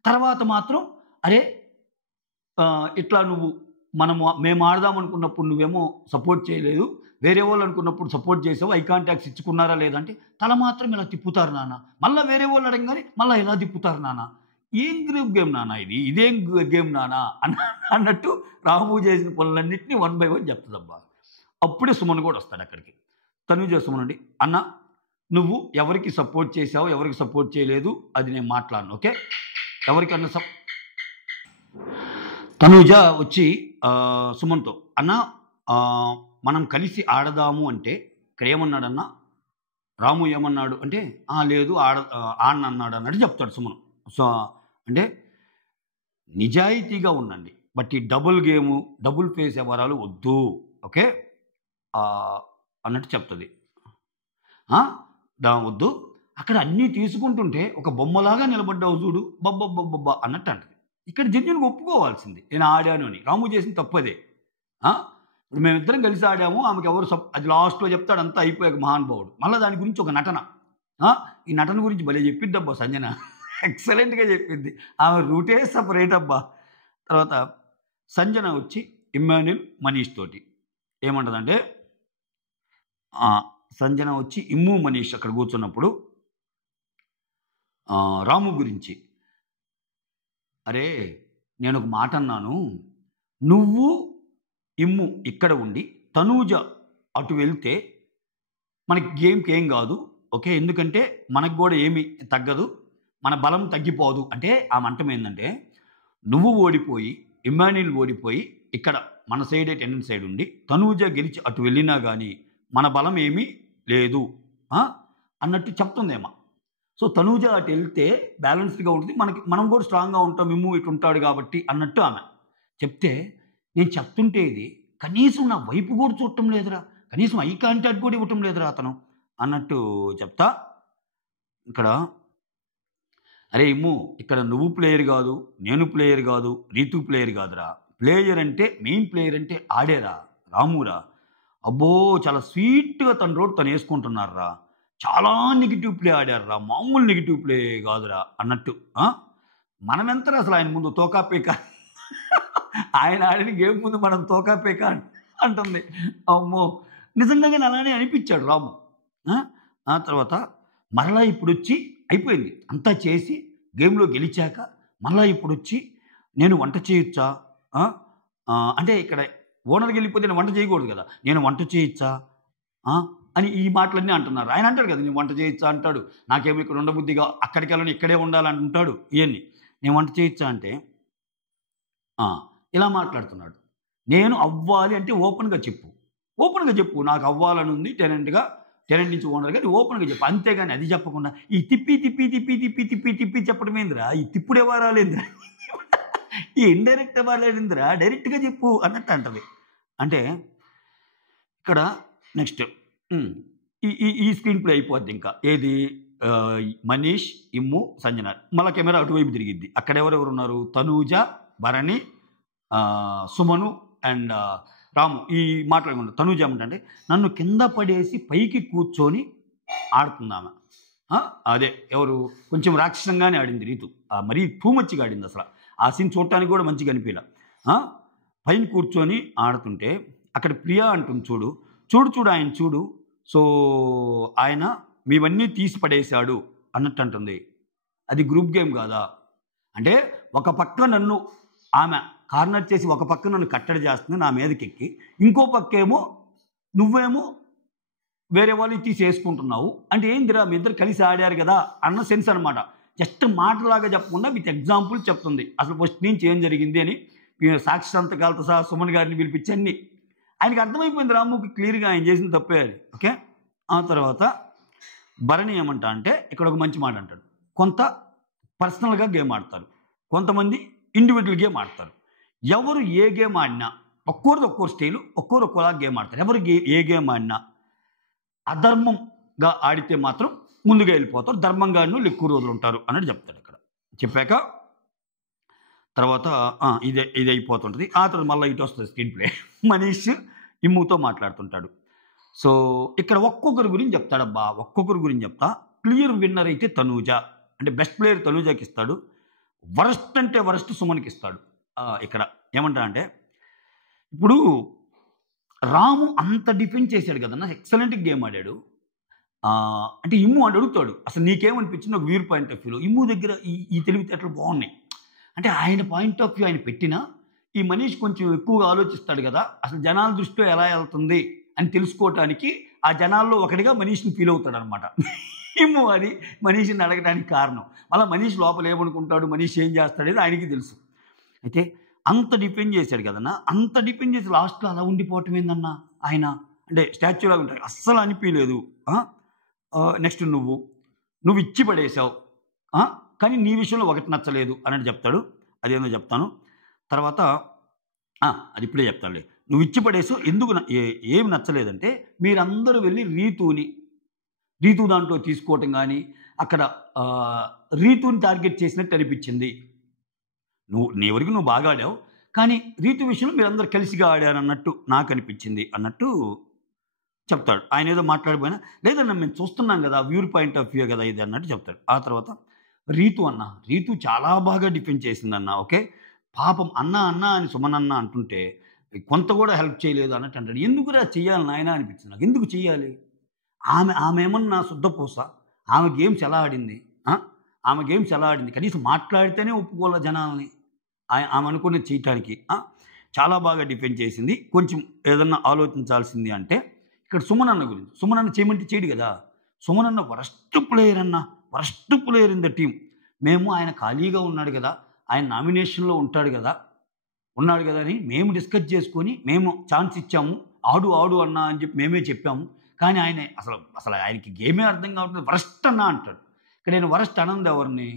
తర్వాత మాత్రం అరే ఇట్లా నువ్వు మేము ఆడదాం అనుకున్నప్పుడు నువ్వేమో సపోర్ట్ చేయలేదు, వేరే వాళ్ళు అనుకున్నప్పుడు సపోర్ట్ చేసావు, ఐ కాంటాక్ట్స్ ఇచ్చుకున్నారా లేదంటే తల మాత్రం ఇలా తిప్పుతారు నాన్న, మళ్ళీ వేరే వాళ్ళు అడగగానే మళ్ళీ ఇలా తిప్పుతారు నాన్న, ఏం గ్రూప్ గేమ్ నాన్న ఇది, ఇదేం గేమ్ నాన్న అన్నట్టు రాము చేసిన పనులన్నింటినీ 1 by 1 చెప్తుందబ్బా. అప్పుడే సుమన్ కూడా వస్తాడు అక్కడికి. తనుజ సుమన్ అండి, అన్న నువ్వు ఎవరికి సపోర్ట్ చేసావు ఎవరికి సపోర్ట్ చేయలేదు అది నేను మాట్లాడను, ఓకే? ఎవరికన్నా తనుజ వచ్చి సుమన్తో, అన్న మనం కలిసి ఆడదాము అంటే ఇక్కడ ఏమన్నాడన్నా రాము ఏమన్నాడు అంటే లేదు ఆడనన్నాడు అన్నట్టు చెప్తాడు సుమన్. సో అంటే నిజాయితీగా ఉండండి, బట్ ఈ డబుల్ గేము డబుల్ ఫేస్ వ్యవహారాలు వద్దు, ఓకే అన్నట్టు చెప్తుంది. వద్దు, అక్కడ అన్నీ తీసుకుంటుంటే ఒక బొమ్మలాగా నిలబడ్డావు చూడు బబ్బబ్బబ్బబ్బా అన్నట్టు అంటది. ఇక్కడ జెన్యున్గా ఒప్పుకోవాల్సింది నేను ఆడాను అని. రాము చేసిన తప్పదే. ఇప్పుడు మేమిద్దరం కలిసి ఆడాము, ఆమెకి ఎవరు అది లాస్ట్లో చెప్తాడు, అంతా అయిపోయాక మహానుభావుడు. మళ్ళీ దాని గురించి ఒక నటన, ఈ నటన గురించి భలే చెప్పిద్దబ్బా సంజన, ఎక్సలెంట్గా చెప్పింది. ఆమె రూటే సపరేట్ అబ్బా. తర్వాత సంజన వచ్చి ఇమ్మాన్యుల్ మనీష్ తోటి ఏమంటుందంటే, సంజన వచ్చి ఇమ్ము మనీష్ అక్కడ కూర్చున్నప్పుడు రాము గురించి, అరే నేను ఒక మాట అన్నాను, నువ్వు ఇమ్ము ఇక్కడ ఉండి తనూజ అటు వెళ్తే మనకి గేమ్కి ఏం కాదు, ఓకే? ఎందుకంటే మనకు కూడా ఏమి తగ్గదు, మన బలం తగ్గిపోదు అంటే ఆ మంటం ఏంటంటే, నువ్వు ఓడిపోయి ఇమ్మాన్యుల్ ఓడిపోయి ఇక్కడ మన సైడే టెన్ సైడ్ ఉండి తనూజ గెలిచి అటు వెళ్ళినా కానీ మన బలం ఏమీ లేదు అన్నట్టు చెప్తుందేమో. సో తనూజ అటు వెళ్తే బ్యాలెన్స్డ్గా ఉంటుంది, మనం కూడా స్ట్రాంగ్గా ఉంటాం, ఇమ్ము ఇటు ఉంటాడు కాబట్టి అన్నట్టు ఆమె చెప్తే, నేను చెప్తుంటే ఇది కనీసం నా వైపు కూడా చూడటం లేదురా, కనీసం ఐ కాంటాక్ట్ కూడా ఇవ్వటం లేదురా అతను అన్నట్టు చెప్తా. ఇక్కడ అరే ఇమ్ము, ఇక్కడ నువ్వు ప్లేయర్ కాదు, నేను ప్లేయర్ కాదు, రీతు ప్లేయర్ కాదురా, ప్లేయర్ అంటే మెయిన్ ప్లేయర్ అంటే ఆడేరా రామురా. అబ్బో చాలా స్వీట్గా తన రోడ్ తను వేసుకుంటున్నారా, చాలా నెగిటివ్ ప్లే ఆడారా, మామూలు నెగిటివ్ ప్లే కాదురా అన్నట్టు. మనం ఎంతరా అసలు ఆయన ముందు తోకాపేక, ఆయన ఆడిన గేమ్ ముందు మనం తోకాపేక అంటుంది. అమ్మో నిజంగానే అలానే అనిపించాడు రాము. ఆ తర్వాత మరలా ఇప్పుడు వచ్చి అయిపోయింది అంతా చేసి గేమ్లో గెలిచాక మళ్ళీ ఇప్పుడు వచ్చి నేను వంట చేయొచ్చా అంటే, ఇక్కడ ఓనర్కి వెళ్ళిపోతే నేను వంట చేయకూడదు కదా, నేను వంట చేయొచ్చా అని ఈ మాటలన్నీ అంటున్నారు. ఆయన అంటాడు కదా నేను వంట చేయొచ్చా అంటాడు, నాకేమో ఇక్కడ ఉండబుద్ధిగా అక్కడికి వెళ్ళని ఇక్కడే ఉండాలంటుంటాడు. ఇవన్నీ నేను వంట చేయొచ్చా అంటే ఇలా మాట్లాడుతున్నాడు. నేను అవ్వాలి అంటే ఓపెన్గా చెప్పు, నాకు అవ్వాలని ఉంది టెనెంట్ నుంచి ఓనర్గా, నీ ఓపెన్గా చెప్పు, అంతేగాని అది చెప్పకుండా ఈ తిప్పి తిప్పి తిప్పి తిప్పి తిప్పి తిప్పి చెప్పడం ఏందిరా, ఈ తిప్పుడే వారాలేందిరా, ఈ ఇండైరెక్ట్ వారాలేందిరా, డైరెక్ట్గా చెప్పు అన్నట్టు అంటది. అంటే ఇక్కడ నెక్స్ట్ ఈ స్క్రీన్ ప్లే అయిపోద్ది. ఇంకా ఏది మనీష్, ఇమ్ము, సంజన. మళ్ళీ కెమెరా అటువైపు తిరిగిద్ది. అక్కడ ఎవరెవరు ఉన్నారు, తనూజ, భరణి, సుమను అండ్ రాము. ఈ మాట్లాడుకుంటారు. తనూజ ఏమంటే, నన్ను కింద పడేసి పైకి కూర్చొని ఆడుతుందామె. అదే ఎవరు కొంచెం రాక్షసంగానే ఆడింది రీతు, మరీ టూ మచ్గా ఆడింది. అసలు ఆ సీన్ చూడటానికి కూడా మంచిగా అనిపించలే. పైన కూర్చొని ఆడుతుంటే అక్కడ ప్రియా అంటుంది, చూడు ఆయన చూడు, సో ఆయన మీవన్నీ తీసి పడేశాడు అన్నట్టు అంటుంది. అది గ్రూప్ గేమ్ కాదా అంటే, ఒక పక్క నన్ను ఆమె కార్నర్ చేసి ఒక పక్క నన్ను కట్టడి చేస్తుంది నా మీదకెక్కి, ఇంకో పక్కేమో నువ్వేమో వేరే వాళ్ళు తీసేసుకుంటున్నావు అంటే ఏందిరా మీ ఇద్దరు కలిసి ఆడారు కదా అన్న సెన్స్ అనమాట. జస్ట్ మాటలాగా చెప్పకుండా విత్ ఎగ్జాంపుల్ చెప్తుంది అసలు ఫస్ట్ నుంచి ఏం జరిగింది అని. సాక్షి సంతకాలతో సహా సుమన్ గారిని పిలిపించి అన్ని ఆయనకి అర్థమైపోయింది రాముకి క్లియర్గా ఆయన చేసిన తప్పే అది, ఓకే? ఆ తర్వాత భరణి ఏమంటా అంటే, ఇక్కడ ఒక మంచి మాట అంటాడు, కొంత పర్సనల్గా గేమ్ ఆడతారు, కొంతమంది ఇండివిజువల్ గేమ్ ఆడతారు. ఎవరు ఏ గేమ్ ఆడినా ఒక్కోరిది ఒక్కోరు స్టైలు, ఒక్కోలా గేమ్ ఆడతారు. ఎవరు ఏ గేమ్ ఆడినా అధర్మంగా ఆడితే మాత్రం ముందుగా వెళ్ళిపోతారు. ధర్మంగాను ఎక్కువ రోజులు ఉంటారు అన్నట్టు చెప్తాడు ఇక్కడ. చెప్పాక తర్వాత ఇది అయిపోతుంటుంది. ఆ తర్వాత మళ్ళీ ఇటు వస్తుంది స్క్రీన్ ప్లే. మనీష్ ఇమ్ముతో మాట్లాడుతుంటాడు. సో ఇక్కడ ఒక్కొక్కరి గురించి చెప్తాడబ్బా, ఒక్కొక్కరి గురించి చెప్తా. క్లియర్ విన్నర్ అయితే తనూజ, అంటే బెస్ట్ ప్లేయర్ తనూజకి ఇస్తాడు. వరస్ట్ అంటే వరస్ట్ సుమన్కి ఇస్తాడు. ఇక్కడ ఏమంటా అంటే, ఇప్పుడు రాము అంత డిఫెండ్ చేశాడు కదన్నా, ఎక్సలెంట్ గేమ్ ఆడాడు. అంటే ఇమ్ము అని అడుగుతాడు, అసలు నీకేమనిపించింది ఒక వ్యూర్ పాయింట్ ఆఫ్ వ్యూలో. ఇమ్ము దగ్గర ఈ తెలివితేటలు బాగున్నాయి. అంటే ఆయన పాయింట్ ఆఫ్ వ్యూ ఆయన పెట్టినా, ఈ మనీష్ కొంచెం ఎక్కువగా ఆలోచిస్తాడు కదా, అసలు జనాల దృష్టిలో ఎలా వెళ్తుంది అని తెలుసుకోవటానికి ఆ జనాల్లో ఒకటిగా మనీష్ని ఫీల్ అవుతాడు అనమాట. ఇమ్ము అది మనీష్ని అడగడానికి కారణం. అలా మనీష్ లోపల ఏమనుకుంటాడు, మనీష్ ఏం చేస్తాడేది ఆయనకి తెలుసు. అయితే అంత డిపెండ్ చేశాడు కదన్నా, అంత డిపెండ్ చేసి లాస్ట్లో అలా ఉండిపోవటం ఏందన్నా ఆయన, అంటే స్టాచ్యూలాగా ఉంటాడు, అస్సలు అనిపించలేదు. నెక్స్ట్ నువ్వు ఇచ్చి పడేసావు, కానీ నీ విషయంలో ఒకటి నచ్చలేదు అన్నట్టు చెప్తాడు. అదేందో చెప్తాను తర్వాత, అది ఇప్పుడే చెప్తానులే. నువ్వు ఇచ్చి పడేసావు, ఎందుకు ఏమి నచ్చలేదంటే, మీరందరూ వెళ్ళి రీతు దాంట్లో తీసుకోవటం కానీ, అక్కడ రీతుని టార్గెట్ చేసినట్టు అనిపించింది. నీ వరకు నువ్వు బాగా ఆడావు, కానీ రీతు విషయంలో మీరందరూ కలిసిగా ఆడారన్నట్టు నాకు అనిపించింది అన్నట్టు చెప్తాడు. ఆయన ఏదో మాట్లాడిపోయినా, లేదన్నా మేము చూస్తున్నాం కదా, వ్యూర్ పాయింట్ ఆఫ్ వ్యూ కదా ఇది అన్నట్టు చెప్తాడు. ఆ తర్వాత రీతు చాలా బాగా డిఫెండ్ చేసిందన్న. ఓకే, పాపం అన్న అని సుమన్ అన్న అంటుంటే కొంత కూడా హెల్ప్ చేయలేదు అన్నట్టు అంటాడు. ఎందుకురా చెయ్యాలి నాయన అనిపించింది నాకు. ఎందుకు చెయ్యాలి? ఆమె ఏమన్నా శుద్ధపూస? ఆమె గేమ్స్ ఎలా ఆడింది? కనీసం మాట్లాడితేనే ఒప్పుకోలే జనాల్ని ఆమె అనుకున్నది చేయటానికి. చాలా బాగా డిఫెండ్ చేసింది. కొంచెం ఏదన్నా ఆలోచించాల్సింది అంటే ఇక్కడ సుమన్ అన్న గురించి. సుమన్ అన్న చేయమంటే చేయడు కదా. సుమన్ అన్న worst player in the team. మేము ఆయన ఖాళీగా ఉన్నాడు కదా, ఆయన నామినేషన్లో ఉన్నాడు కదా అని మేము డిస్కస్ చేసుకొని మేము ఛాన్స్ ఇచ్చాము, ఆడు అన్నా అని చెప్పి మేమే చెప్పాము. కానీ ఆయన అసలు ఆయనకి గేమే అర్థం కావట్లేదు, వరస్ట్ అన్నా అంటాడు. ఇక్కడ నేను వరస్ట్ అనంది ఎవరిని?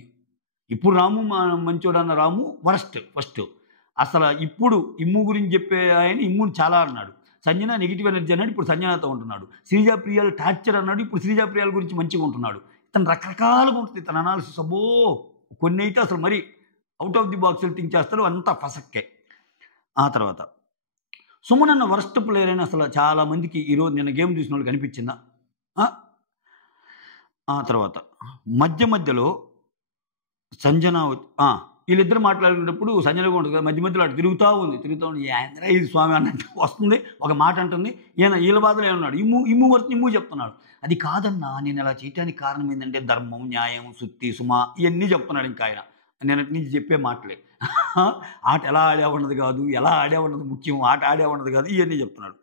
ఇప్పుడు రాము మంచోడన్న రాము ఫస్ట్. అసలు ఇప్పుడు ఇమ్ము గురించి చెప్పే ఆయన ఇమ్ముని చాలా అన్నాడు. సంజన నెగిటివ్ ఎనర్జీ అన్నాడు, ఇప్పుడు సంజనతో ఉంటున్నాడు. శ్రీజా ప్రియాలు టార్చర్ అన్నాడు, ఇప్పుడు శ్రీజా ప్రియాల గురించి మంచిగా ఉంటున్నాడు. తను రకరకాలుగా ఉంటుంది తన అనాలిసిస్. కొన్ని అయితే అసలు మరి out of the box think చేస్తారు, అంతా ఫసక్కే. ఆ తర్వాత సుమన్ అన్న వరస్ట్ ప్లేయర్ అని అసలు చాలామందికి ఈరోజు నిన్న గేమ్ చూసిన వాళ్ళకి అనిపించిందా? ఆ తర్వాత మధ్యలో సంజన వీళ్ళిద్దరు మాట్లాడుకునేటప్పుడు సంజన కూడా ఉంటుంది కదా, మధ్యలో అటు తిరుగుతూ ఉంది ఇది స్వామి అన్నట్టు వస్తుంది, ఒక మాట అంటుంది. వీళ్ళ బాధలో ఏమన్నాడు, ఇమ్ము చెప్తున్నాడు. అది కాదన్నా, నేను అలా చేయడానికి కారణం ఏంటంటే ధర్మం, న్యాయం, సుత్తి, సుమ ఇవన్నీ చెప్తున్నాడు. ఇంకా ఆయన నేనటి నుంచి చెప్పే మాటలే. ఆట ఎలా ఆడేవన్నది కాదు, ఎలా ఆడేవన్నది ముఖ్యం, ఆట ఆడేవన్నది కాదు, ఇవన్నీ చెప్తున్నాడు.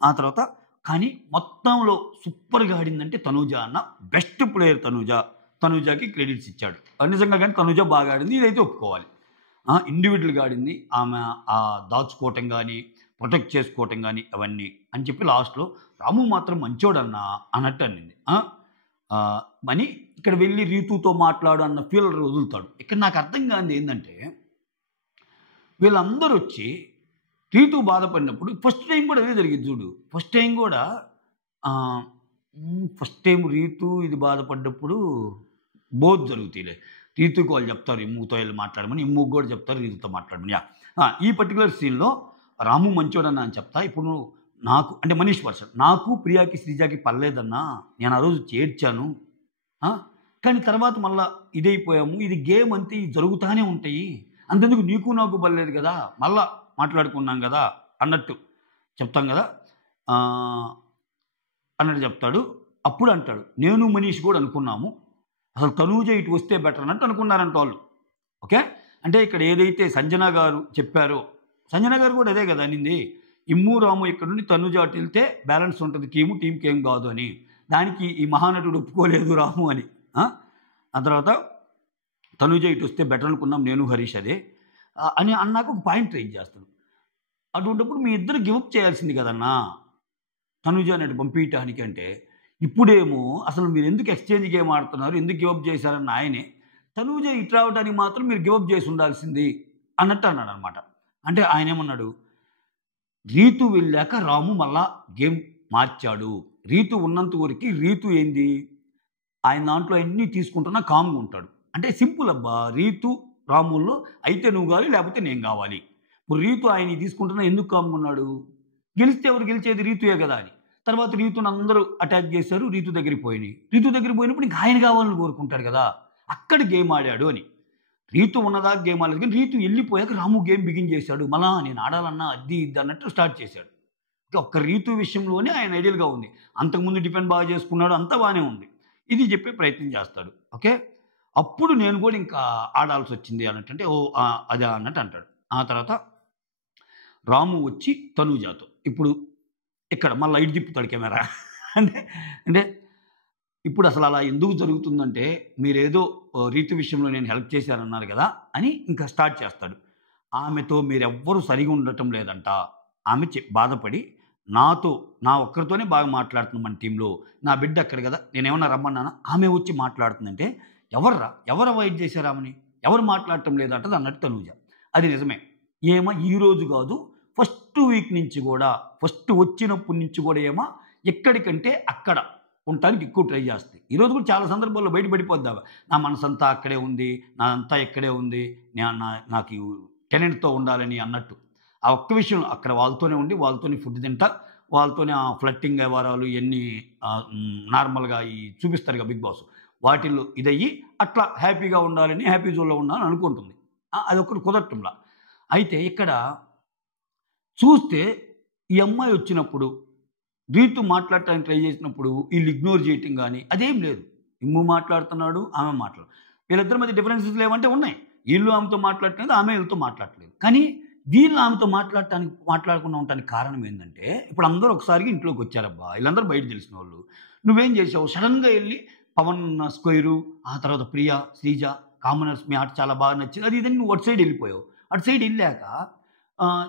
ఆ తర్వాత కానీ మొత్తంలో సూపర్గా ఆడిందంటే తనూజ అన్న. బెస్ట్ ప్లేయర్ తనూజకి క్రెడిట్స్ ఇచ్చాడు. నిజంగా కానీ తనూజ బాగా ఆడింది, ఇదైతే ఒప్పుకోవాలి. ఇండివిజువల్గా ఆడింది ఆమె, దాచుకోవటం కానీ ప్రొటెక్ట్ చేసుకోవటం కానీ అవన్నీ అని చెప్పి లాస్ట్లో రాము మాత్రం మంచోడన్నా అన్నట్టు అనింది. మని ఇక్కడ వెళ్ళి రీతుతో మాట్లాడు అన్న ఫీల్ వదులుతాడు. ఇక్కడ నాకు అర్థం కానిది ఏంటంటే, వీళ్ళందరూ వచ్చి రీతు బాధపడినప్పుడు ఫస్ట్ టైం కూడా అదే జరిగింది చూడు. ఫస్ట్ టైం రీతు ఇది బాధపడ్డప్పుడు బోత్ జరుగుతాయిలే. రీతుకి వాళ్ళు చెప్తారు ఇమ్ముతో వెళ్ళి మాట్లాడమని, ఇమ్ముకు కూడా చెప్తారు రీతుతో మాట్లాడమని. ఈ పర్టికులర్ సీన్లో రాము మంచోడన్నా అని చెప్తా. ఇప్పుడు నాకు అంటే మనీష్ పర్సన్, నాకు ప్రియాకి శ్రీజాకి పర్లేదన్నా, నేను ఆ రోజు చేర్చాను, కానీ తర్వాత మళ్ళీ ఇదైపోయాము, ఇది గేమ్ అంతే, జరుగుతూనే ఉంటాయి, అంతెందుకు నీకు నాకు పర్లేదు కదా, మళ్ళా మాట్లాడుకున్నాం కదా అన్నట్టు చెప్తాం కదా అన్నట్టు చెప్తాడు. అప్పుడు అంటాడు, నేను మనీష్ కూడా అనుకున్నాము, అసలు తనూజ ఇటు వస్తే బెటర్ అన్నట్టు అనుకున్నారంట వాళ్ళు. ఓకే, అంటే ఇక్కడ ఏదైతే సంజన గారు చెప్పారో, సంజన గారు కూడా అదే కదా అనింది, ఇమ్ము రాము ఇక్కడ నుండి తనూజ అటు వెళ్తే బ్యాలెన్స్ ఉంటుంది టీంకి ఏం కాదు అని. దానికి ఈ మహానటుడు ఒప్పుకోలేదు రాము అని. ఆ తర్వాత తనూజ ఇటు వస్తే బెటర్ అనుకున్నాం నేను హరీష్ అదే అని అన్నాక ఒక పాయింట్ రైజ్ చేస్తాడు. అటువంటిప్పుడు మీ ఇద్దరు గివప్ చేయాల్సింది కదన్నా తనూజ అనేటు పంపించడానికి. అంటే ఇప్పుడేమో అసలు మీరు ఎందుకు ఎక్స్చేంజ్ గేమ్ ఆడుతున్నారు, ఎందుకు గివప్ చేశారన్న ఆయనే, తనూజ ఇటు రావడానికి మాత్రం మీరు గివప్ చేసి ఉండాల్సింది అన్నట్టు అన్నాడు అనమాట. అంటే ఆయన ఏమన్నాడు, రీతు వెళ్ళాక రాము మళ్ళా గేమ్ మార్చాడు, రీతు ఉన్నంత వరకు రీతు ఏంది ఆయన దాంట్లో అన్నీ తీసుకుంటున్నా కామ్గా ఉంటాడు. అంటే సింపుల్ అబ్బా! రీతు, రాముల్లో అయితే నువ్వు కావాలి లేకపోతే నేను కావాలి. ఇప్పుడు రీతు ఆయన్ని తీసుకుంటున్నా ఎందుకు కామ్గా ఉన్నాడు? గెలిస్తే ఎవరు గెలిచేది? రీతుయే కదా అని. తర్వాత రీతుని అందరూ అటాక్ చేశారు. రీతు దగ్గరికి పోయినాయి. రీతు దగ్గరికి పోయినప్పుడు ఇంక ఆయన కావాలని కోరుకుంటాడు కదా! అక్కడ గేమ్ ఆడాడు అని. రీతు ఉన్నదాకా గేమ్ ఆడలేదు. కానీ రీతు వెళ్ళిపోయాక రాము గేమ్ బిగిన్ చేశాడు. మళ్ళా నేను ఆడాలన్నా అది ఇది అన్నట్టు స్టార్ట్ చేశాడు. ఒక్క రీతు విషయంలోనే ఆయన ఐడియల్‌గా ఉంది. అంతకుముందు డిఫెండ్ బాగా చేసుకున్నాడు. అంతా బానే ఉంది. ఇది చెప్పే ప్రయత్నం చేస్తాడు. ఓకే. అప్పుడు నేను కూడా ఇంకా ఆడాల్సొచ్చింది అన్నట్టంటే ఓహ్! అదా అన్నట్టు అంటాడు. ఆ తర్వాత రాము వచ్చి తనూజాతో ఇప్పుడు ఇక్కడ మళ్ళా ఇటు తిప్పుతాడు కెమెరా. అంటే అంటే ఇప్పుడు అసలు అలా ఎందుకు జరుగుతుందంటే మీరేదో రీతు విషయంలో నేను హెల్ప్ చేశానన్నారు కదా! అని ఇంకా స్టార్ట్ చేస్తాడు. ఆమెతో మీరెవ్వరు సరిగా ఉండటం లేదంట. ఆమె బాధపడి నాతో నా ఒక్కరితోనే బాగా మాట్లాడుతుంది మన టీమ్‌లో. నా బిడ్డ అక్కడ కదా! నేనేమన్నా రమ్మన్నానా? ఆమె వచ్చి మాట్లాడుతుందంటే ఎవర్రా? ఎవరు అవాయిడ్ చేశారు ఆమెని? ఎవరు మాట్లాడటం లేదంటది అన్నట్టు తనూజ. అది నిజమే. ఈరోజు కాదు ఫస్ట్ వీక్ నుంచి కూడా ఫస్ట్ వచ్చినప్పటి నుంచి కూడా ఎక్కడికంటే అక్కడ ఉండటానికి ఎక్కువ ట్రై చేస్తది. ఈరోజు కూడా చాలా సందర్భాల్లో బయట పడిపోద్ది ఆమె. నా మనసంతా అక్కడే ఉంది. నాదంతా ఇక్కడే ఉంది. నాకు టెనెంట్‌తో ఉండాలని అన్నట్టు. ఆ ఒక్క విషయంలో అక్కడ వాళ్ళతోనే ఉండి, వాళ్ళతోనే ఫుడ్ తింటా, వాళ్ళతోనే ఫ్లర్టింగ్ వ్యవహారాలు ఇయన్నీ నార్మల్‌గా చూపిస్తారుగా బిగ్ బాస్. వాటిల్లో ఇదయ్యి అట్లా హ్యాపీగా ఉండాలని, హ్యాపీ జోన్‌లో ఉండాలని అనుకుంటుంది. అదొక్కటి కుదరటంలా. అయితే ఇక్కడ చూస్తే ఈ అమ్మాయి వచ్చినప్పుడు, రీతు మాట్లాడటానికి ట్రై చేసినప్పుడు ఈళ్ళు ఇగ్నోర్ చేయటం గాని అదేం లేదు. ఇమ్ము మాట్లాడుతున్నాడు, ఆమె వీళ్ళిద్దరి మధ్య డిఫరెన్సెస్ లేవంటే ఉన్నాయి. ఈళ్ళు ఆమెతో మాట్లాడట్లేదు, ఆమె వీళ్ళతో మాట్లాడట్లేదు. కానీ వీళ్ళు ఆమెతో మాట్లాడకుండా ఉండటానికి కారణం ఏందంటే, ఇప్పుడు అందరూ ఒకసారిగా ఇంట్లోకి వచ్చారబ్బా! వీళ్ళందరూ బయట తెలిసినోళ్ళు. నువ్వేం చేసావు? సడెన్‌గా ఎళ్లి పవన్ స్క్వేరు, ఆ తర్వాత ప్రియ, శ్రీజ, కామనర్స్ మీ ఆట చాలా బాగా నచ్చింది. అది ఇదని నువ్వు అటు సైడ్ ఎళ్ళిపోయావు. అటు సైడ్ ఎళ్ళాక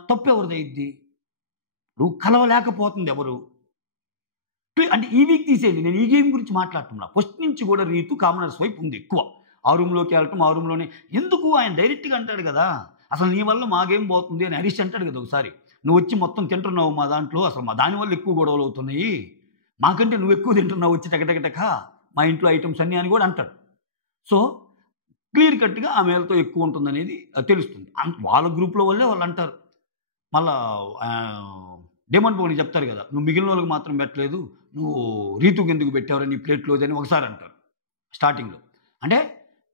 తప్పెవరిదయిద్ది? నువ్వు కలవలేకపోతుంది ఎవరు? అంటే ఈ వీక్ తీసేయండి. నేను ఈ గేమ్ గురించి మాట్లాడుతున్నా. ఫస్ట్ నుంచి కూడా రీతు కామనర్స్ వైపు ఉంది ఎక్కువ. ఆ రూమ్‌లోకి వెళ్ళటం, ఆ రూమ్‌లోనే ఎందుకు ఆయన డైరెక్ట్‌గా అంటాడు గదా! అసలు నీ వల్ల మా గేమ్ పోతుంది అని హరీష్ అంటాడు కదా ఒకసారి. నువ్వొచ్చి మొత్తం తింటున్నావు మా దాంట్లో. అసలు మా దాని వల్ల ఎక్కువ గొడవలవుతున్నాయి. మాకంటే నువ్వెక్కువ తింటున్నావు వచ్చి టక మా ఇంట్లో ఐటెమ్స్ అన్నీ అని కూడా అంటాడు. సో, క్లియర్ కట్‌గా ఆమె వీళ్ళతో ఎక్కువ ఉంటుందనేది తెలుస్తుంది. వాళ్ళ గ్రూప్‌లో వాళ్ళే వాళ్ళంటారు. మళ్ళా డేమన్ పవన్‌కి చెప్తారు గదా! నువ్వు మిగిలినోళ్ళకి మాత్రం పెట్టలేదు. నువ్వు రీతుకి ఎందుకు పెట్టావురా నీ ప్లేట్‌లోది అని ఒకసారి అంటారు స్టార్టింగ్‌లో. అంటే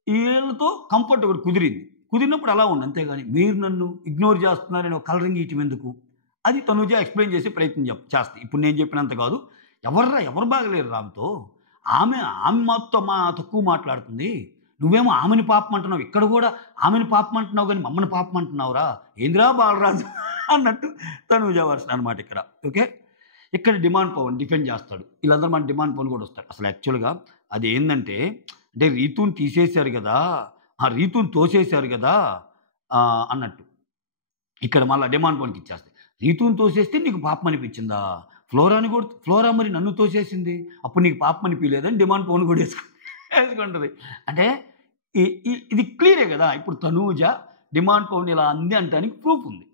ఈళ్ళతో కంఫర్ట్ ఒకటి కుదిరింది. కుదిరినప్పుడు అలా ఉంది. అంతేగాని మీరు నన్ను ఇగ్నోర్ చేస్తున్నారని ఒక కలరింగ్ ఇయటం ఎందుకు? అది తనూజ ఎక్స్‌ప్లెయిన్ చేసే ప్రయత్నం చేస్తది. ఇప్పుడు నేను చెప్పినంత కాదు. ఎవరు బాగలేరురా ఆమెతో? ఆమె మాతో తక్కువ మాట్లాడుతుంది. నువ్వేమో ఆమెని పాపమంటున్నావు. ఇక్కడ కూడా ఆమెని పాపమంటున్నావు గానీ మమ్మల్ని పాపమంటున్నావురా? ఏందిరా బాలరాజు అన్నట్టు తనూజ వర్షన్ అనమాట ఇక్కడ. ఓకే. ఇక్కడ డిమాండ్ పవన్ డిఫెండ్ చేస్తాడు. వీళ్ళందరూ మన డిమాండ్ పవన్ కూడా వస్తారు. అసలు యాక్చువల్‌గా అదేందంటే అంటే రీతుని తీసేశారు గదా! ఆ రీతుని తోసేశారు గదా! అన్నట్టు. ఇక్కడ మళ్ళా డిమాండ్ పవన్‌కి ఇచ్చేస్తాయి. రీతుని తోసేస్తే నీకు పాపం అనిపించిందా? ఫ్లోరా మరి నన్ను తోసేసింది. అప్పుడు నీకు పాపం అనిపియలేదని డిమాండ్ పవన్ కూడా ఏసుకుంటది. అంటే ఇది క్లియరే గదా! ఇప్పుడు తనూజ డిమాండ్ పవన్ ఇలా అంది అనటానికి ప్రూఫ్ ఉంది.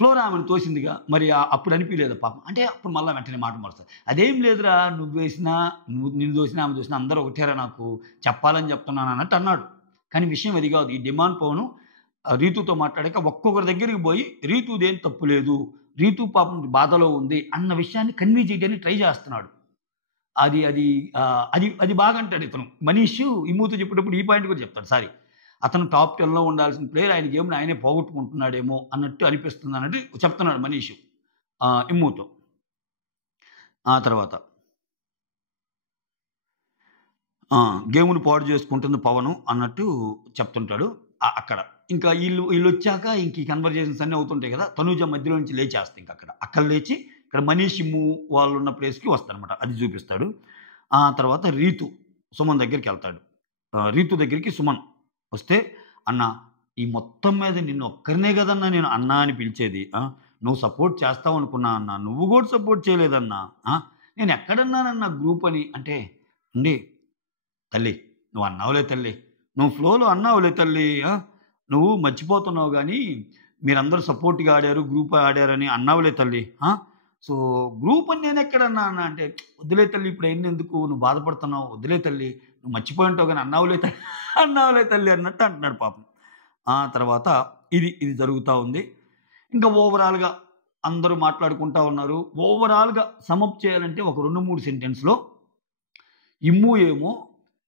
ఫ్లోరా ఆమెను తోసిందిగా. మరి అప్పుడు అనిపియలేదా పాపం? అంటే అప్పుడు మళ్ళా వెంటనే మాట మారుస్తది. అదేం లేదురా నిన్ను దోసినా, ఆమె దోసినా అందరూ ఒకటేరా నాకు చెప్పాలని చెప్తున్నాను అన్నట్టు అన్నాడు. కానీ విషయం అది గాదు. ఈ డిమాండ్ పవను రీతుతో మాట్లాడాక ఒక్కొక్కరి దగ్గరికి పోయి రీతుదేం తప్పు లేదు. రీతు పాపం బాధలో ఉంది అన్న విషయాన్ని కన్వే చేయడానికి ట్రై చేస్తున్నాడు. అది అది అది బాగా అంటాడు ఇతను. మనీషు ఇమ్ముతో చెప్పేటప్పుడు ఈ పాయింట్ కూడా చెప్తాడు. సారీ. అతను టాప్ 10లో ఉండాల్సిన ప్లేయర్ ఆయన గేమ్‌ని ఆయనే పోగొట్టుకుంటున్నాడేమో అన్నట్టు అనిపిస్తుంది అన్నట్టు చెప్తున్నాడు మనీషు ఇమ్ముతో. ఆ తర్వాత గేమ్‌ని పాడు చేసుకుంటుంది పవను అన్నట్టు చెప్తుంటాడు అక్కడ. ఇంకా ఈళ్ళొచ్చాక ఇంక ఈ కన్వర్జేషన్స్ అన్నీ అవుతుంటాయి కదా! తనూజ మధ్యలో నుంచి లేచేస్తది ఇంకక్కడ. అక్కడ లేచి ఇక్కడ మనీష్, ఇమ్ము వాళ్ళున్న ప్లేస్‌కి వస్తారనమాట. అది చూపిస్తాడు. ఆ తర్వాత రీతు సుమన్ దగ్గరికెళ్తాడు. రీతు దగ్గరికి సుమన్ వస్తే, "అన్నా ఈ మొత్తం మీద నిన్ను ఒక్కరినే కదన్నా నేను అన్నా అని పిలిచేది. నువ్వు సపోర్ట్ చేస్తావనుకున్నా అన్నా. నువ్వు కూడా సపోర్ట్ చేయలేదన్నా. నేను ఎక్కడన్నానన్నా గ్రూప్ అని" అంటే, "అండి తల్లి నువ్వు అన్నావులే తల్లి. నువ్వు ఫ్లోలో అన్నావులే తల్లి. నువ్వు మర్చిపోతున్నావు గానీ, మీరందరూ సపోర్ట్‌గా ఆడారు, గ్రూప్ ఆడారని అన్నావులే తల్లి. సో గ్రూప్ అని నేను ఎక్కడన్నా అన్నా అంటే, "వద్దులే తల్లి ఇప్పుడు అయింది ఎందుకు? నువ్వు బాధపడుతున్నావు. వద్దులే తల్లి. నువ్వు మర్చిపోయి ఉంటావు గానీ అన్నావులే తల్లి అన్నావులే తల్లి" అన్నట్టు అంటున్నాడు పాపం. ఆ తర్వాత ఇది జరుగుతా ఉంది. ఇంకా ఓవరాల్‌గా అందరూ మాట్లాడుకుంటా ఉన్నారు. ఓవరాల్‌గా సమ్ చేయాలంటే ఒక 2, 3 సెంటెన్స్‌లో ఇమ్ము ఏమో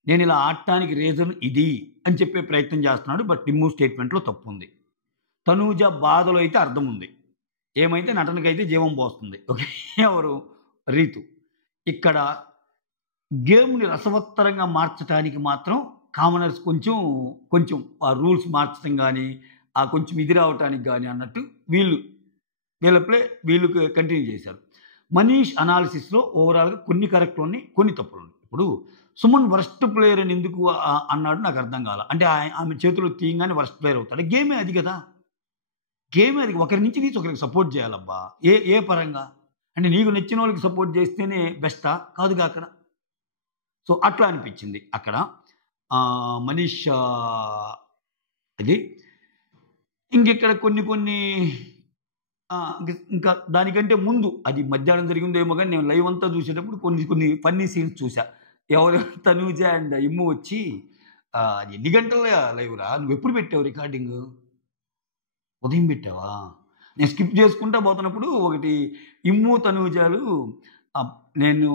నేనిలా ఆడటానికి రీజన్ ఇది అని చెప్పే ప్రయత్నం చేస్తున్నాడు. బట్ ఇమ్ము స్టేట్‌మెంట్‌లో తప్పుంది. తనూజ బాధలో అయితే అర్థముంది. ఏమైతే నటనకైతే జీవం పోస్తుంది. ఓకే. ఎవరు? రీతు. ఇక్కడ గేమ్‌ని రసవత్తరంగా మార్చటానికి మాత్రం కామనర్స్ కొంచెం ఆ రూల్స్ మార్చడం గాని, ఆ కొంచెం ఇది రావటానికి గాని అన్నట్టు వీళ్ళు వీళ్ళ ప్లే వీళ్ళు కంటిన్యూ చేశారు. మనీష్ అనాలిసిస్‌లో ఓవరాల్‌గా కొన్ని కరెక్ట్‌లు ఉన్నాయి. కొన్ని తప్పులున్నాయి. ఇప్పుడు సుమన్ వరస్ట్ ప్లేయర్ అని ఎందుకు అన్నాడు నాకు అర్థం కాల. అంటే ఆమె చేతులు తీయంగానే వరస్ట్ ప్లేయర్ అవుతాడా? గేమే అది గదా! గేమే అది. ఒకరి నుంచి తీసి ఒకరికి సపోర్ట్ చేయాలబ్బా! ఏ ఏ పరంగా? అంటే నీకు నచ్చినోళ్ళకి సపోర్ట్ చేస్తేనే బెస్టా? కాదుగా అక్కడ. సో, అట్లా అనిపించింది అక్కడ. మనీష్ ఇది. ఇంకిక్కడ కొన్ని ఇంకా దానికంటే ముందు అది మధ్యాహ్నం జరిగిందేమో గాని నేను లైవ్ అంతా చూసేటప్పుడు కొన్ని ఫన్నీ సీన్స్ చూసా. ఎవరు తనూజ అండ్ ఇమ్ము వచ్చి అది ఎన్ని గంటల లైవ్‌రా? నువ్వెప్పుడు పెట్టావు రికార్డింగు? ఉదయం పెట్టావా? నేను స్కిప్ చేసుకుంటా పోతున్నప్పుడు ఒకటి ఇమ్ము, తనూజాలు ఆహ్, నేను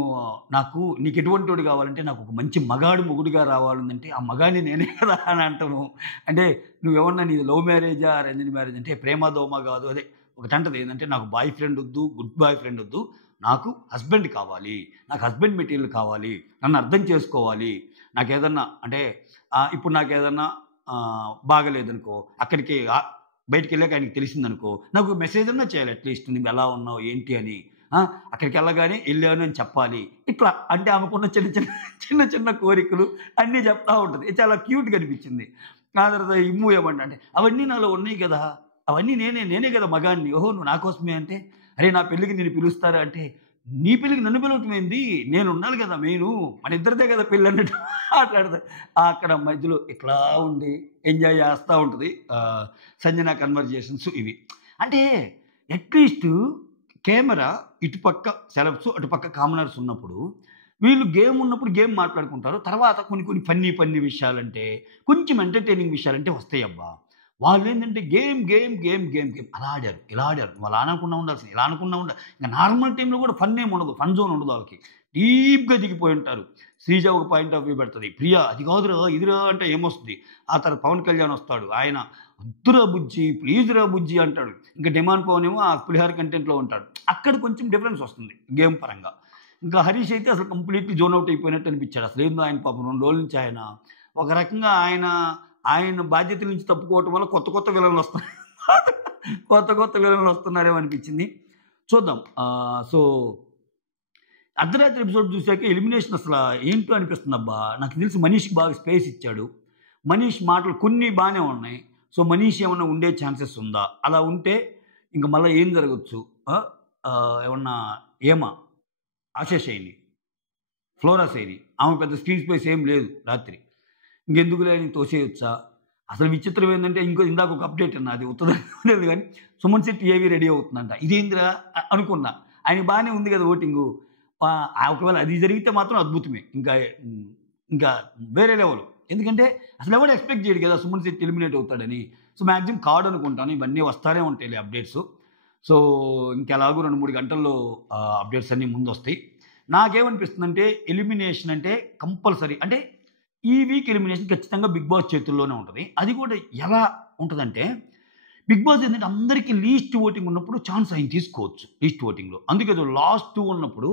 నాకు నీకెటువంటోడు కావాలంటే నాకొక మంచి మొగుడుగా రావాలంటే ఆ మగాడిని నేనే కదా అని అంటాము. అంటే నువ్వేమన్నా నీది లవ్ మ్యారేజా? అరేంజ్డ్ మ్యారేజ్ అంటే ప్రేమ దోమ కాదు. అదే ఒకటంటది ఏందంటే నాకు బాయ్ ఫ్రెండ్ ఒద్దు, గుడ్ బాయ్ ఫ్రెండ్ ఒద్దు. నాకు హస్బెండ్ కావాలి. నాకు హస్బెండ్ మెటీరియల్ కావాలి. నన్ను అర్థం చేసుకోవాలి. నాకేదన్నా అంటే ఇప్పుడు నాకేదన్నా బాగాలేదనుకో అక్కడికి బయటికెళ్ళాక ఆయనకి తెలిసిందనుకో, నాకు మెసేజ్ అన్నా చేయాలి అట్‌లీస్ట్ నువ్వెలా ఉన్నావు? ఏంటి అని. అక్కడికెళ్ళగానే ఎళ్ళాను అని చెప్పాలి. ఇట్లా అంటే ఆమెకున్న చిన్న కోరికలు అన్నీ చెప్తా ఉంటది. ఇది చాలా క్యూట్‌గా అనిపించింది. ఆ తర్వాత ఇమ్ము ఏమంట అంటే, "అవన్నీ నాలో ఉన్నాయి గదా! అవన్నీ నేనే గదా మగాడిని. ఓహో! నువ్వు నా కోసమే" అంటే, "అరే! నా పెళ్ళికి నిన్ను పిలుస్తారా?" అంటే, "నీ పెళ్ళికి నన్ను పిలవటం ఏంది? నేనుండాలి గదా మెయిను. మనిద్దరిదే గదా పెళ్లి" అన్నట్టు మాట్లాడతారు. అక్కడ మధ్యలో ఇట్లా ఉండి ఎంజాయ్ చేస్తా ఉంటది. సంజన కన్వర్జేషన్స్ ఇవి. అంటే అట్‌లీస్టు కెమెరా ఇటుపక్క సెలబ్స్, అటుపక్క కామనర్స్ ఉన్నప్పుడు, వీళ్ళు గేమ్ ఉన్నప్పుడు గేమ్ మాట్లాడుకుంటారు. తర్వాత కొన్ని ఫన్నీ విషయాలంటే, కొంచెం ఎంటర్‌టైనింగ్ విషయాలంటే వస్తాయబ్బా! వాళ్ళేంటంటే గేమ్ అలా ఆడారు, ఇలా ఆడారు. నువ్వు అలా అనకుండా ఉండాల్సింది, ఇలా అనకుండా ఇంక నార్మల్ టైమ్‌లో కూడా ఫన్ ఏమి ఉండదు. ఫన్ జోన్ ఉండదు ఆళ్ళకి. డీప్‌గా దిగిపోయి ఉంటారు. శ్రీజ ఒక పాయింట్ ఆఫ్ వ్యూ పెడతది. ప్రియ అది కాదురా, ఇదిరా అంటే ఏమొస్తది? ఆ తర్వాత పవన్ కళ్యాణ్ వస్తాడు. ఆయన వద్దురా బుజ్జి, ప్లీజ్‌రా బుజ్జి అంటాడు. ఇంక డిమాండ్ పవన్ ఏమో ఆ పులిహోర కంటెంట్‌లో ఉంటాడు. అక్కడ కొంచెం డిఫరెన్స్ వస్తుంది గేమ్ పరంగా. ఇంకా హరీష్ అయితే అసలు కంప్లీట్‌లీ జోన్ ఔట్ అయిపోయినట్టు అనిపించాడు. అసలేందో ఆయన పాపం 2 రోజుల నుంచి ఆయన ఒక రకంగా ఆయన బాధ్యతల నుంచి తప్పుకోవటం వల్ల కొత్త విలన్లు వస్తున్నాయి. కొత్త విలన్లు వస్తున్నారేమో అనిపించింది. చూద్దాం. సో అర్ధరాత్రి ఎపిసోడ్ చూసాక ఎలిమినేషన్ అసల ఏంటో అనిపిస్తుందబ్బా! నాకు తెలిసి మనీష్‌కి బాగా స్పేస్ ఇచ్చాడు. మనీష్ మాటలు కొన్ని బానే ఉన్నాయి. సో, మనీష్ ఏమన్నా ఉండే ఛాన్సెస్ ఉందా? అలా ఉంటే ఇంక మళ్ళా ఏం జరగొచ్చు? ఏమన్నా ఏమ, ఆశా శైలి, ఫ్లోరా శైలి ఆమె పెద్ద స్క్రీన్ స్పేస్ ఏం లేదు రాత్రి. ఇంకెందుకులే అని తోసేయొచ్చా? అసలు విచిత్రం ఏందంటే ఇందాక ఒక అప్డేట్ విన్నా. అది ఉత్తదో లేదు గానీ, సుమన్ శెట్టి ఏవి రెడీ అవుతుందంట. ఇదేందిరా అనుకున్నా. ఆయనకి బానే ఉంది గదా ఓటింగు. ఒకవేళ అది జరిగితే మాత్రం అద్భుతమే. ఇంకా వేరే లెవెల్. ఎందుకంటే అసలెవడు ఎక్స్‌పెక్ట్ చేయడు గదా! సుమన్ శెట్టి ఎలిమినేట్ అవుతాడని. సో, మాక్సిమం కాడనుకుంటాను. ఇవన్నీ వస్తానే ఉంటాయిలే అప్డేట్సు. సో, ఇంకెలాగో 2, 3 గంటల్లో అప్డేట్స్ అన్నీ ముందొస్తాయి. నాకేమనిపిస్తుందంటే ఎలిమినేషన్ అంటే కంపల్సరీ అంటే ఈ వీక్ ఎలిమినేషన్ ఖచ్చితంగా 'బిగ్ బాస్' చేతుల్లోనే ఉంటది. అది కూడా ఎలా ఉంటదంటే, 'బిగ్ బాస్' ఏంటంటే అందరికి లీస్ట్ ఓటింగ్ ఉన్నప్పుడు ఛాన్స్ ఆయన తీసుకోవచ్చు లీస్ట్ ఓటింగ్‌లో. అందుకే లాస్ట్ 2 ఉన్నప్పుడు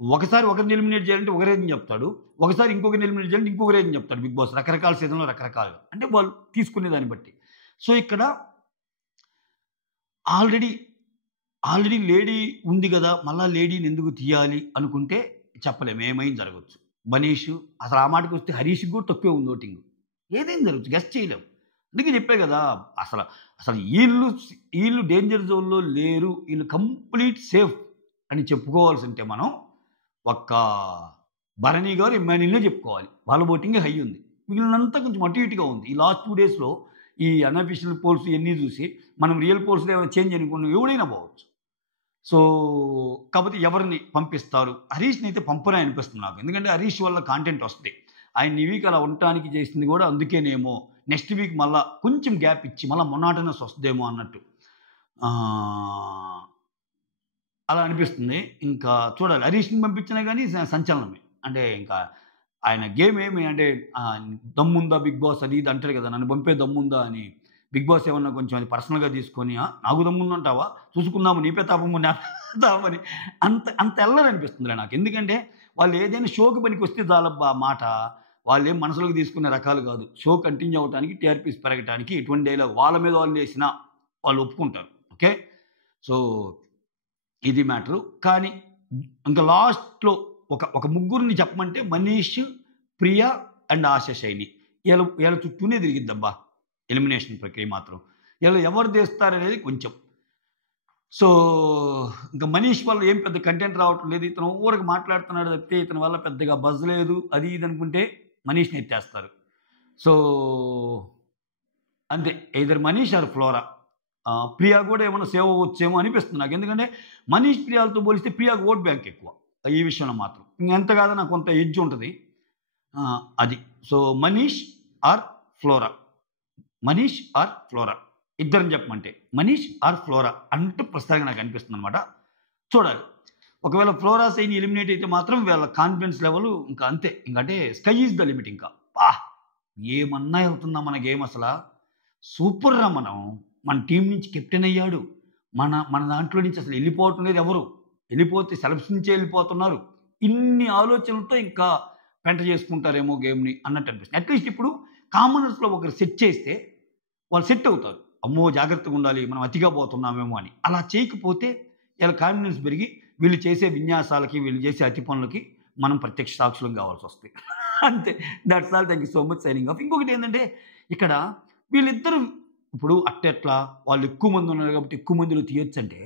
ఒకసారి ఒకరిని ఎలిమినేట్ చేయాలంటే ఒక రీజన్ చెప్తాడు. ఒకసారి ఇంకొకరిని ఎలిమినేట్ చేయాలంటే ఇంకొక రీజన్ చెప్తాడు 'బిగ్ బాస్'. రకరకాల సీజన్‌లో రకరకాలుగా. అంటే వాళ్ళు తీసుకునే దాన్ని బట్టి. సో, ఇక్కడ ఆల్రెడీ, ఆల్రెడీ లేడీ ఉంది గదా! మళ్ళా లేడీని ఎందుకు తీయాలి అనుకుంటే చెప్పలేము. ఏమైనా జరగొచ్చు. మనీషు అసలు ఆ మాటకొస్తే హరీష్‌కి కూడా తక్కువే ఉంది ఓటింగు. ఏదైనా జరగొచ్చు. గెస్ చేయలేం. అందుకే చెప్పా గదా! అసల అసలు ఈళ్ళు డేంజర్ జోన్‌లో లేరు. ఈళ్ళు కంప్లీట్ సేఫ్ అని చెప్పుకోవాల్సుంటే మనం ఒక్క భరణి గారు, ఇమ్మాన్యుయల్‌నే చెప్పుకోవాలి. వాళ్ళ ఓటింగే హై ఉంది. మిగిలినంతా కొంచెం అటు ఇటుగా ఉంది. ఈ లాస్ట్ 2 డేస్‌లో ఈ అన్‌అఫీషియల్ పోల్స్ ఇయన్నీ జూసి మనం రియల్ పోల్స్‌లో ఏమైనా చేంజ్ అనుకోండి ఎవడైనా పోవచ్చు. సో కాకపోతే ఎవరిని పంపిస్తారు? హరీష్‌ని అయితే పంపరని అనిపిస్తుంది నాకు. ఎందుకంటే హరీష్ వల్ల కాంటెంట్ వస్తది. ఆయన ఈ వీక్ అలా ఉండటానికి చేసింది కూడా అందుకేనేమో. నెక్స్ట్ వీక్ మళ్ళా కొంచెం గ్యాప్ ఇచ్చి మళ్ళా మొనాటనెస్ వస్తదేమో అన్నట్టు. ఆహ్, అలా అనిపిస్తుంది. ఇంకా చూడాలి. హరీష్‌ని పంపించినా గాని సంచలనమే. అంటే ఇంకా ఆయన గేమ్ ఏమి అంటే దమ్ముందా బిగ్ బాస్ అది ఇది అంటాడు కదా! నన్ను పంపే దమ్ముందా అని. బిగ్ బాస్ ఏమన్నా కొంచెం అది పర్సనల్‌గా తీసుకొని నాకు దమ్ముందంటావా? చూసుకుందాము నీ ప్రతాపము నా ప్రతాపమని అంత ఎళ్ళరనిపిస్తుందిలే నాకు. ఎందుకంటే వాళ్ళు ఏదైనా షోకి పనికొస్తే చాలబ్బా మాట. వాళ్ళేం మనసులోకి తీసుకునే రకాలు కాదు. షో కంటిన్యూ అవ్వటానికి, టీఆర్‌పీస్ పెరగటానికి ఎటువంటి డైలాగ్ వాళ్ళ మీద వాళ్ళేసినా వాళ్ళు ఒప్పుకుంటారు. ఓకే. సో ఇది మ్యాటరు. కానీ ఇంక లాస్ట్‌లో ఒక ముగ్గురిని చెప్పమంటే మనీష్, ప్రియ అండ్ ఆశా శైలి. ఈళ్ళ చుట్టూనే తిరిగిద్దబ్బా! ఎలిమినేషన్ ప్రక్రియ మాత్రం. ఈళ్ళు ఎవరు తీస్తారనేది కొంచెం. సో ఇంక మనీష్ వల్ల ఏం పెద్ద కంటెంట్ రావటం లేదు. ఇతను ఊరక మాట్లాడుతున్నాడు తప్పితే ఇతని వల్ల పెద్దగా బజ్ లేదు. అది ఇది అనుకుంటే మనీష్‌ని ఎత్తేస్తారు. సో అంతే. Either Manish or Flora. Priya గూడా ఏమన్నా సేవ్ అవ్వచ్చేమో అనిపిస్తుంది నాకు. ఎందుకంటే మనీష్, ప్రియాలతో పోలిస్తే ప్రియాకి ఓట్ బ్యాంక్ ఎక్కువ. ఈ విషయంలో మాత్రం. ఎంత కాదన్నా కొంత ఎడ్జ్ ఉంటది. అది. So Manish or Flora. Manish or Flora. ఇద్దరిని చెప్పమంటే. మనీష్ ఆర్ ఫ్లోరా అంటూ ప్రస్తుతానికి నాకు అనిపిస్తుందనమాట. చూడాలి. ఒకవేళ ఫ్లోరా, సైని ఎలిమినేట్ అయితే మాత్రం వీళ్ళ కాన్ఫిడెన్స్ లెవెల్ ఇంకా అంతే. ఇంకంటే స్కై ఈజ్ ద లిమిట్ ఇంకా. ఏమన్నా ఎళ్తుందా మన గేమ్ అసలా. సూపర్‌రా మనం. మన టీమ్ నుంచి కెప్టెన్ అయ్యాడు. మన దాంట్లో నుంచి అసలు ఎళ్ళిపోవటం లేదు ఎవరు. ఎళ్ళిపోతే సెలబ్స్ నుంచే ఎళ్ళిపోతున్నారు. ఇన్ని ఆలోచనలతో ఇంకా పెంట చేసుకుంటారేమో గేమ్‌ని అన్నట్టు అనిపిస్తుంది. అట్‌లీస్ట్ ఇప్పుడు కామనర్స్‌లో ఒకరు సెట్ చేస్తే వాళ్ళు సెట్ అవుతారు. అమ్మో! జాగ్రత్తగా ఉండాలి. మనం అతిగా పోతున్నామేమో అని. అలా చేయకపోతే ఈళ్ళ కాన్ఫిడెన్స్ పెరిగి వీళ్ళు చేసే విన్యాసాలకి, వీళ్ళు చేసే అతి పనులకి మనం ప్రత్యక్ష సాక్షులం కావాల్సొస్తది. అంతే. That's all. Thank you so much. Signing off. ఇంకొకటేంటంటే ఇక్కడ వీళ్ళిద్దరూ ఇప్పుడు అట్టెట్లా వాళ్ళు ఎక్కువ మంది ఉన్నారు కాబట్టి ఎక్కువ మందిలో తీయొచ్చంటే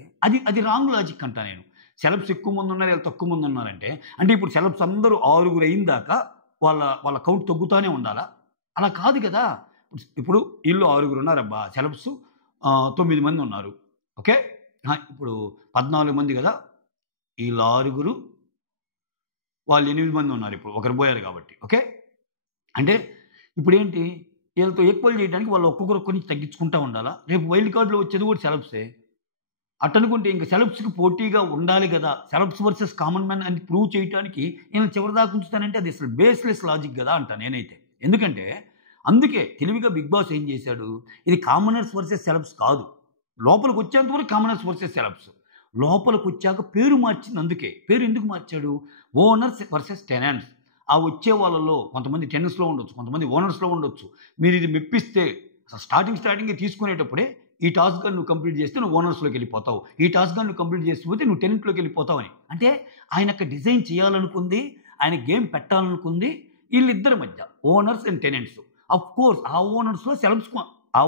అది రాంగ్ లాజిక్ అంటా నేను. సెలబ్స్ ఎక్కువ మంది ఉన్నారు, వీళ్ళు తక్కువ మంది ఉన్నారంటే అంటే ఇప్పుడు సెలబ్స్ అందరూ 6 అయిందాకా వాళ్ళ కౌంట్ తగ్గుతానే ఉండాలా? అలా కాదు కదా! ఇప్పుడు ఈళ్ళు 6 ఉన్నారబ్బా! సెలబ్స్ 9 మంది ఉన్నారు. ఓకే. ఇప్పుడు 14 మంది కదా! ఈళ్ళు 6 వాళ్ళు 8 మంది ఉన్నారు ఇప్పుడు. ఒకరు పోయారు కాబట్టి. ఓకే. అంటే ఇప్పుడేంటి ఈళ్ళతో ఈక్వల్ చేయడానికి వాళ్ళు ఒక్కొక్కరు నుంచి తగ్గించుకుంటా ఉండాలా? రేపు వైల్డ్ కార్డ్‌లో వచ్చేది కూడా సెలబ్సే. అట్టనుకుంటే ఇంక సెలబ్స్‌కి పోటీగా ఉండాలి గదా! సెలబ్స్ వర్సెస్ కామన్ మ్యాన్ అని ప్రూవ్ చేయటానికి ఈళ్ళని చివరిదాకా ఉంచుతానంటే అది అసలు బేస్‌లెస్ లాజిక్ గదా! అంటా నేనైతే. ఎందుకంటే అందుకే తెలివిగా బిగ్ బాస్ ఏం చేశాడు? ఇది కామనర్స్ వర్సెస్ సెలబ్స్ కాదు. లోపలికొచ్చేంత వరకు కామనర్స్ వర్సెస్ సెలబ్స్. లోపలికొచ్చాక పేరు మార్చింది అందుకే. పేరు ఎందుకు మార్చాడు? Owners versus tenants. ఆ వచ్చే వాళ్ళలో కొంతమంది టెనెంట్స్‌లో ఉండొచ్చు. కొంతమంది ఓనర్స్‌లో ఉండొచ్చు. మీరిది మెప్పిస్తే అసలు స్టార్టింగే తీసుకునేటప్పుడే ఈ టాస్క్ గాని నువ్వు కంప్లీట్ చేస్తే నువ్వు ఓనర్స్‌లోకెళ్ళిపోతావు. ఈ టాస్క్ గాని నువ్వు కంప్లీట్ చేయకపోతే నువ్వు టెనెంట్‌లోకెళ్ళిపోతావని. అంటే ఆయనక్కడ డిజైన్ చేయాలనుకుంది, ఆయన గేమ్ పెట్టాలనుకుంది ఈళ్ళిద్దరి మధ్య. Owners and tenants. ఆఫ్‌కోర్స్ ఆ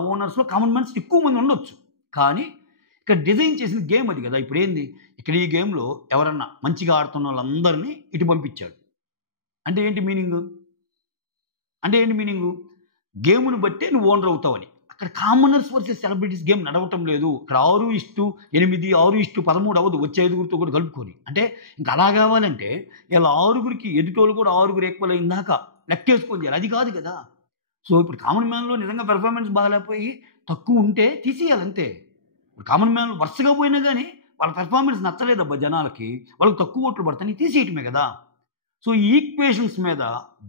ఓనర్స్‌లో కామన్ మ్యాన్స్ ఎక్కువ మంది ఉండొచ్చు. కానీ ఇక్కడ డిజైన్ చేసిన గేమ్ అది గదా! ఇప్పుడేంది? ఇక్కడ ఈ గేమ్‌లో ఎవరన్నా మంచిగా ఆడుతున్నోళ్ళందరిని ఇటు పంపించాడు. అంటే ఏంటి మీనింగు? అంటే ఏంటి మీనింగు? గేమ్‌ని బట్టే నువ్వు ఓనర్ అవుతావని. అక్కడ కామనర్స్ వర్సెస్ సెలబ్రిటీస్ గేమ్ నడవటం లేదు. ఇక్కడ 6:8, 6:13 అవ్వదు. వచ్చే ఐదుగురితో కూడా కలుపుకొని. అంటే ఇంక అలా గావాలంటే ఈళ్ళ ఆరుగురికి ఎదుటోళ్ళు కూడా 6 ఈక్వల్ అయిందాకా లెక్కేసుకొని చేయాలి. అది కాదు గదా! సో, ఇప్పుడు కామన్ మ్యాన్‌లో నిజంగా పెర్ఫార్మన్స్ బాలేపోయి తక్కువుంటే తీసేయాలంతే. ఇప్పుడు కామన్ మ్యాన్ వరుసగా పోయినా గాని వాళ్ళ పెర్ఫార్మన్స్ నచ్చలేదబ్బా జనాలకి. వాళ్ళకి తక్కువ ఓట్లు పడతాయని తీసేయటమే గదా! సో, ఈ ఈక్వేషన్స్ మీద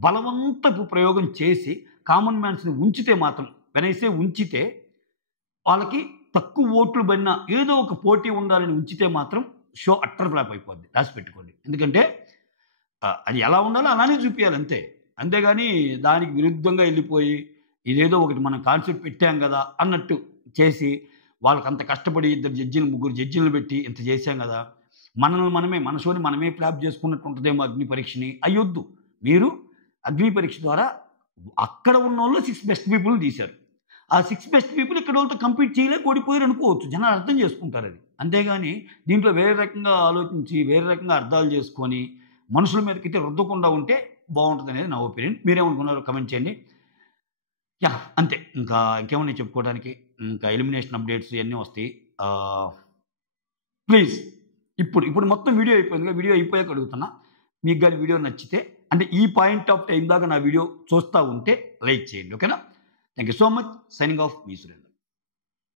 బలవంతపు ప్రయోగం చేసి కామన్ మ్యాన్స్‌ని ఉంచితే మాత్రం వెన్ ఐ సే ఉంచితే వాళ్ళకి తక్కువ ఓట్లు పడినా ఏదో ఒక పోటీ ఉండాలని ఉంచితే మాత్రం షో అట్టర్ ఫ్లాప్ అయిపోద్ది. రాసి పెట్టుకోండి. ఎందుకంటే అది ఎలా ఉండాలో అలానే చూపియాలి అంతే. అంతేగాని దానికి విరుద్ధంగా ఎళ్ళిపోయి ఇదేదో ఒకటి మనం కాన్సెప్ట్ పెట్టాం గదా! అన్నట్టు చేసి వాళ్ళకంత కష్టపడి ఇద్దరు జడ్జిలు, ముగ్గురు జడ్జిలను పెట్టి ఇంత చేశాం గదా! మన షోని మనమే ఫ్లాప్ చేసుకున్నట్టు ఉంటదేమో అగ్ని పరీక్షని. అయ్యొద్దు. మీరు అగ్ని పరీక్ష ద్వారా అక్కడ ఉన్నోళ్ళు 6 బెస్ట్ పీపుల్‌ని తీశారు. ఆ 6 బెస్ట్ పీపుల్ ఇక్కడోళ్ళతో కంపీట్ చేయలేక ఓడిపోయారు అనుకోవచ్చు. జనాలు అర్థం చేసుకుంటారది. అంతేగాని దీంట్లో వేరే రకంగా ఆలోచించి, వేరే రకంగా అర్థాలు చేసుకొని, మనుషుల మీదకైతే రుద్దకుండా ఉంటే బావుంటదనేది నా ఒపీనియన్. మీరేమనుకున్నారో కామెంట్ చేయండి. యాహ్! అంతే. ఇంకేమున్నాయి చెప్పుకోవడానికి. ఇంకా ఎలిమినేషన్ అప్డేట్స్ ఇయన్నీ వస్తాయి. ప్లీజ్ ఇప్పుడు మొత్తం వీడియో అయిపోయింది. వీడియో అయిపోయాక అడుగుతున్నా, మీకు కానీ వీడియో నచ్చితే అంటే ఈ పాయింట్ ఆఫ్ టైం దాకా నా వీడియో చూస్తూ ఉంటే లైక్ చేయండి. ఓకేనా? Thank you so much. Signing off me Surender.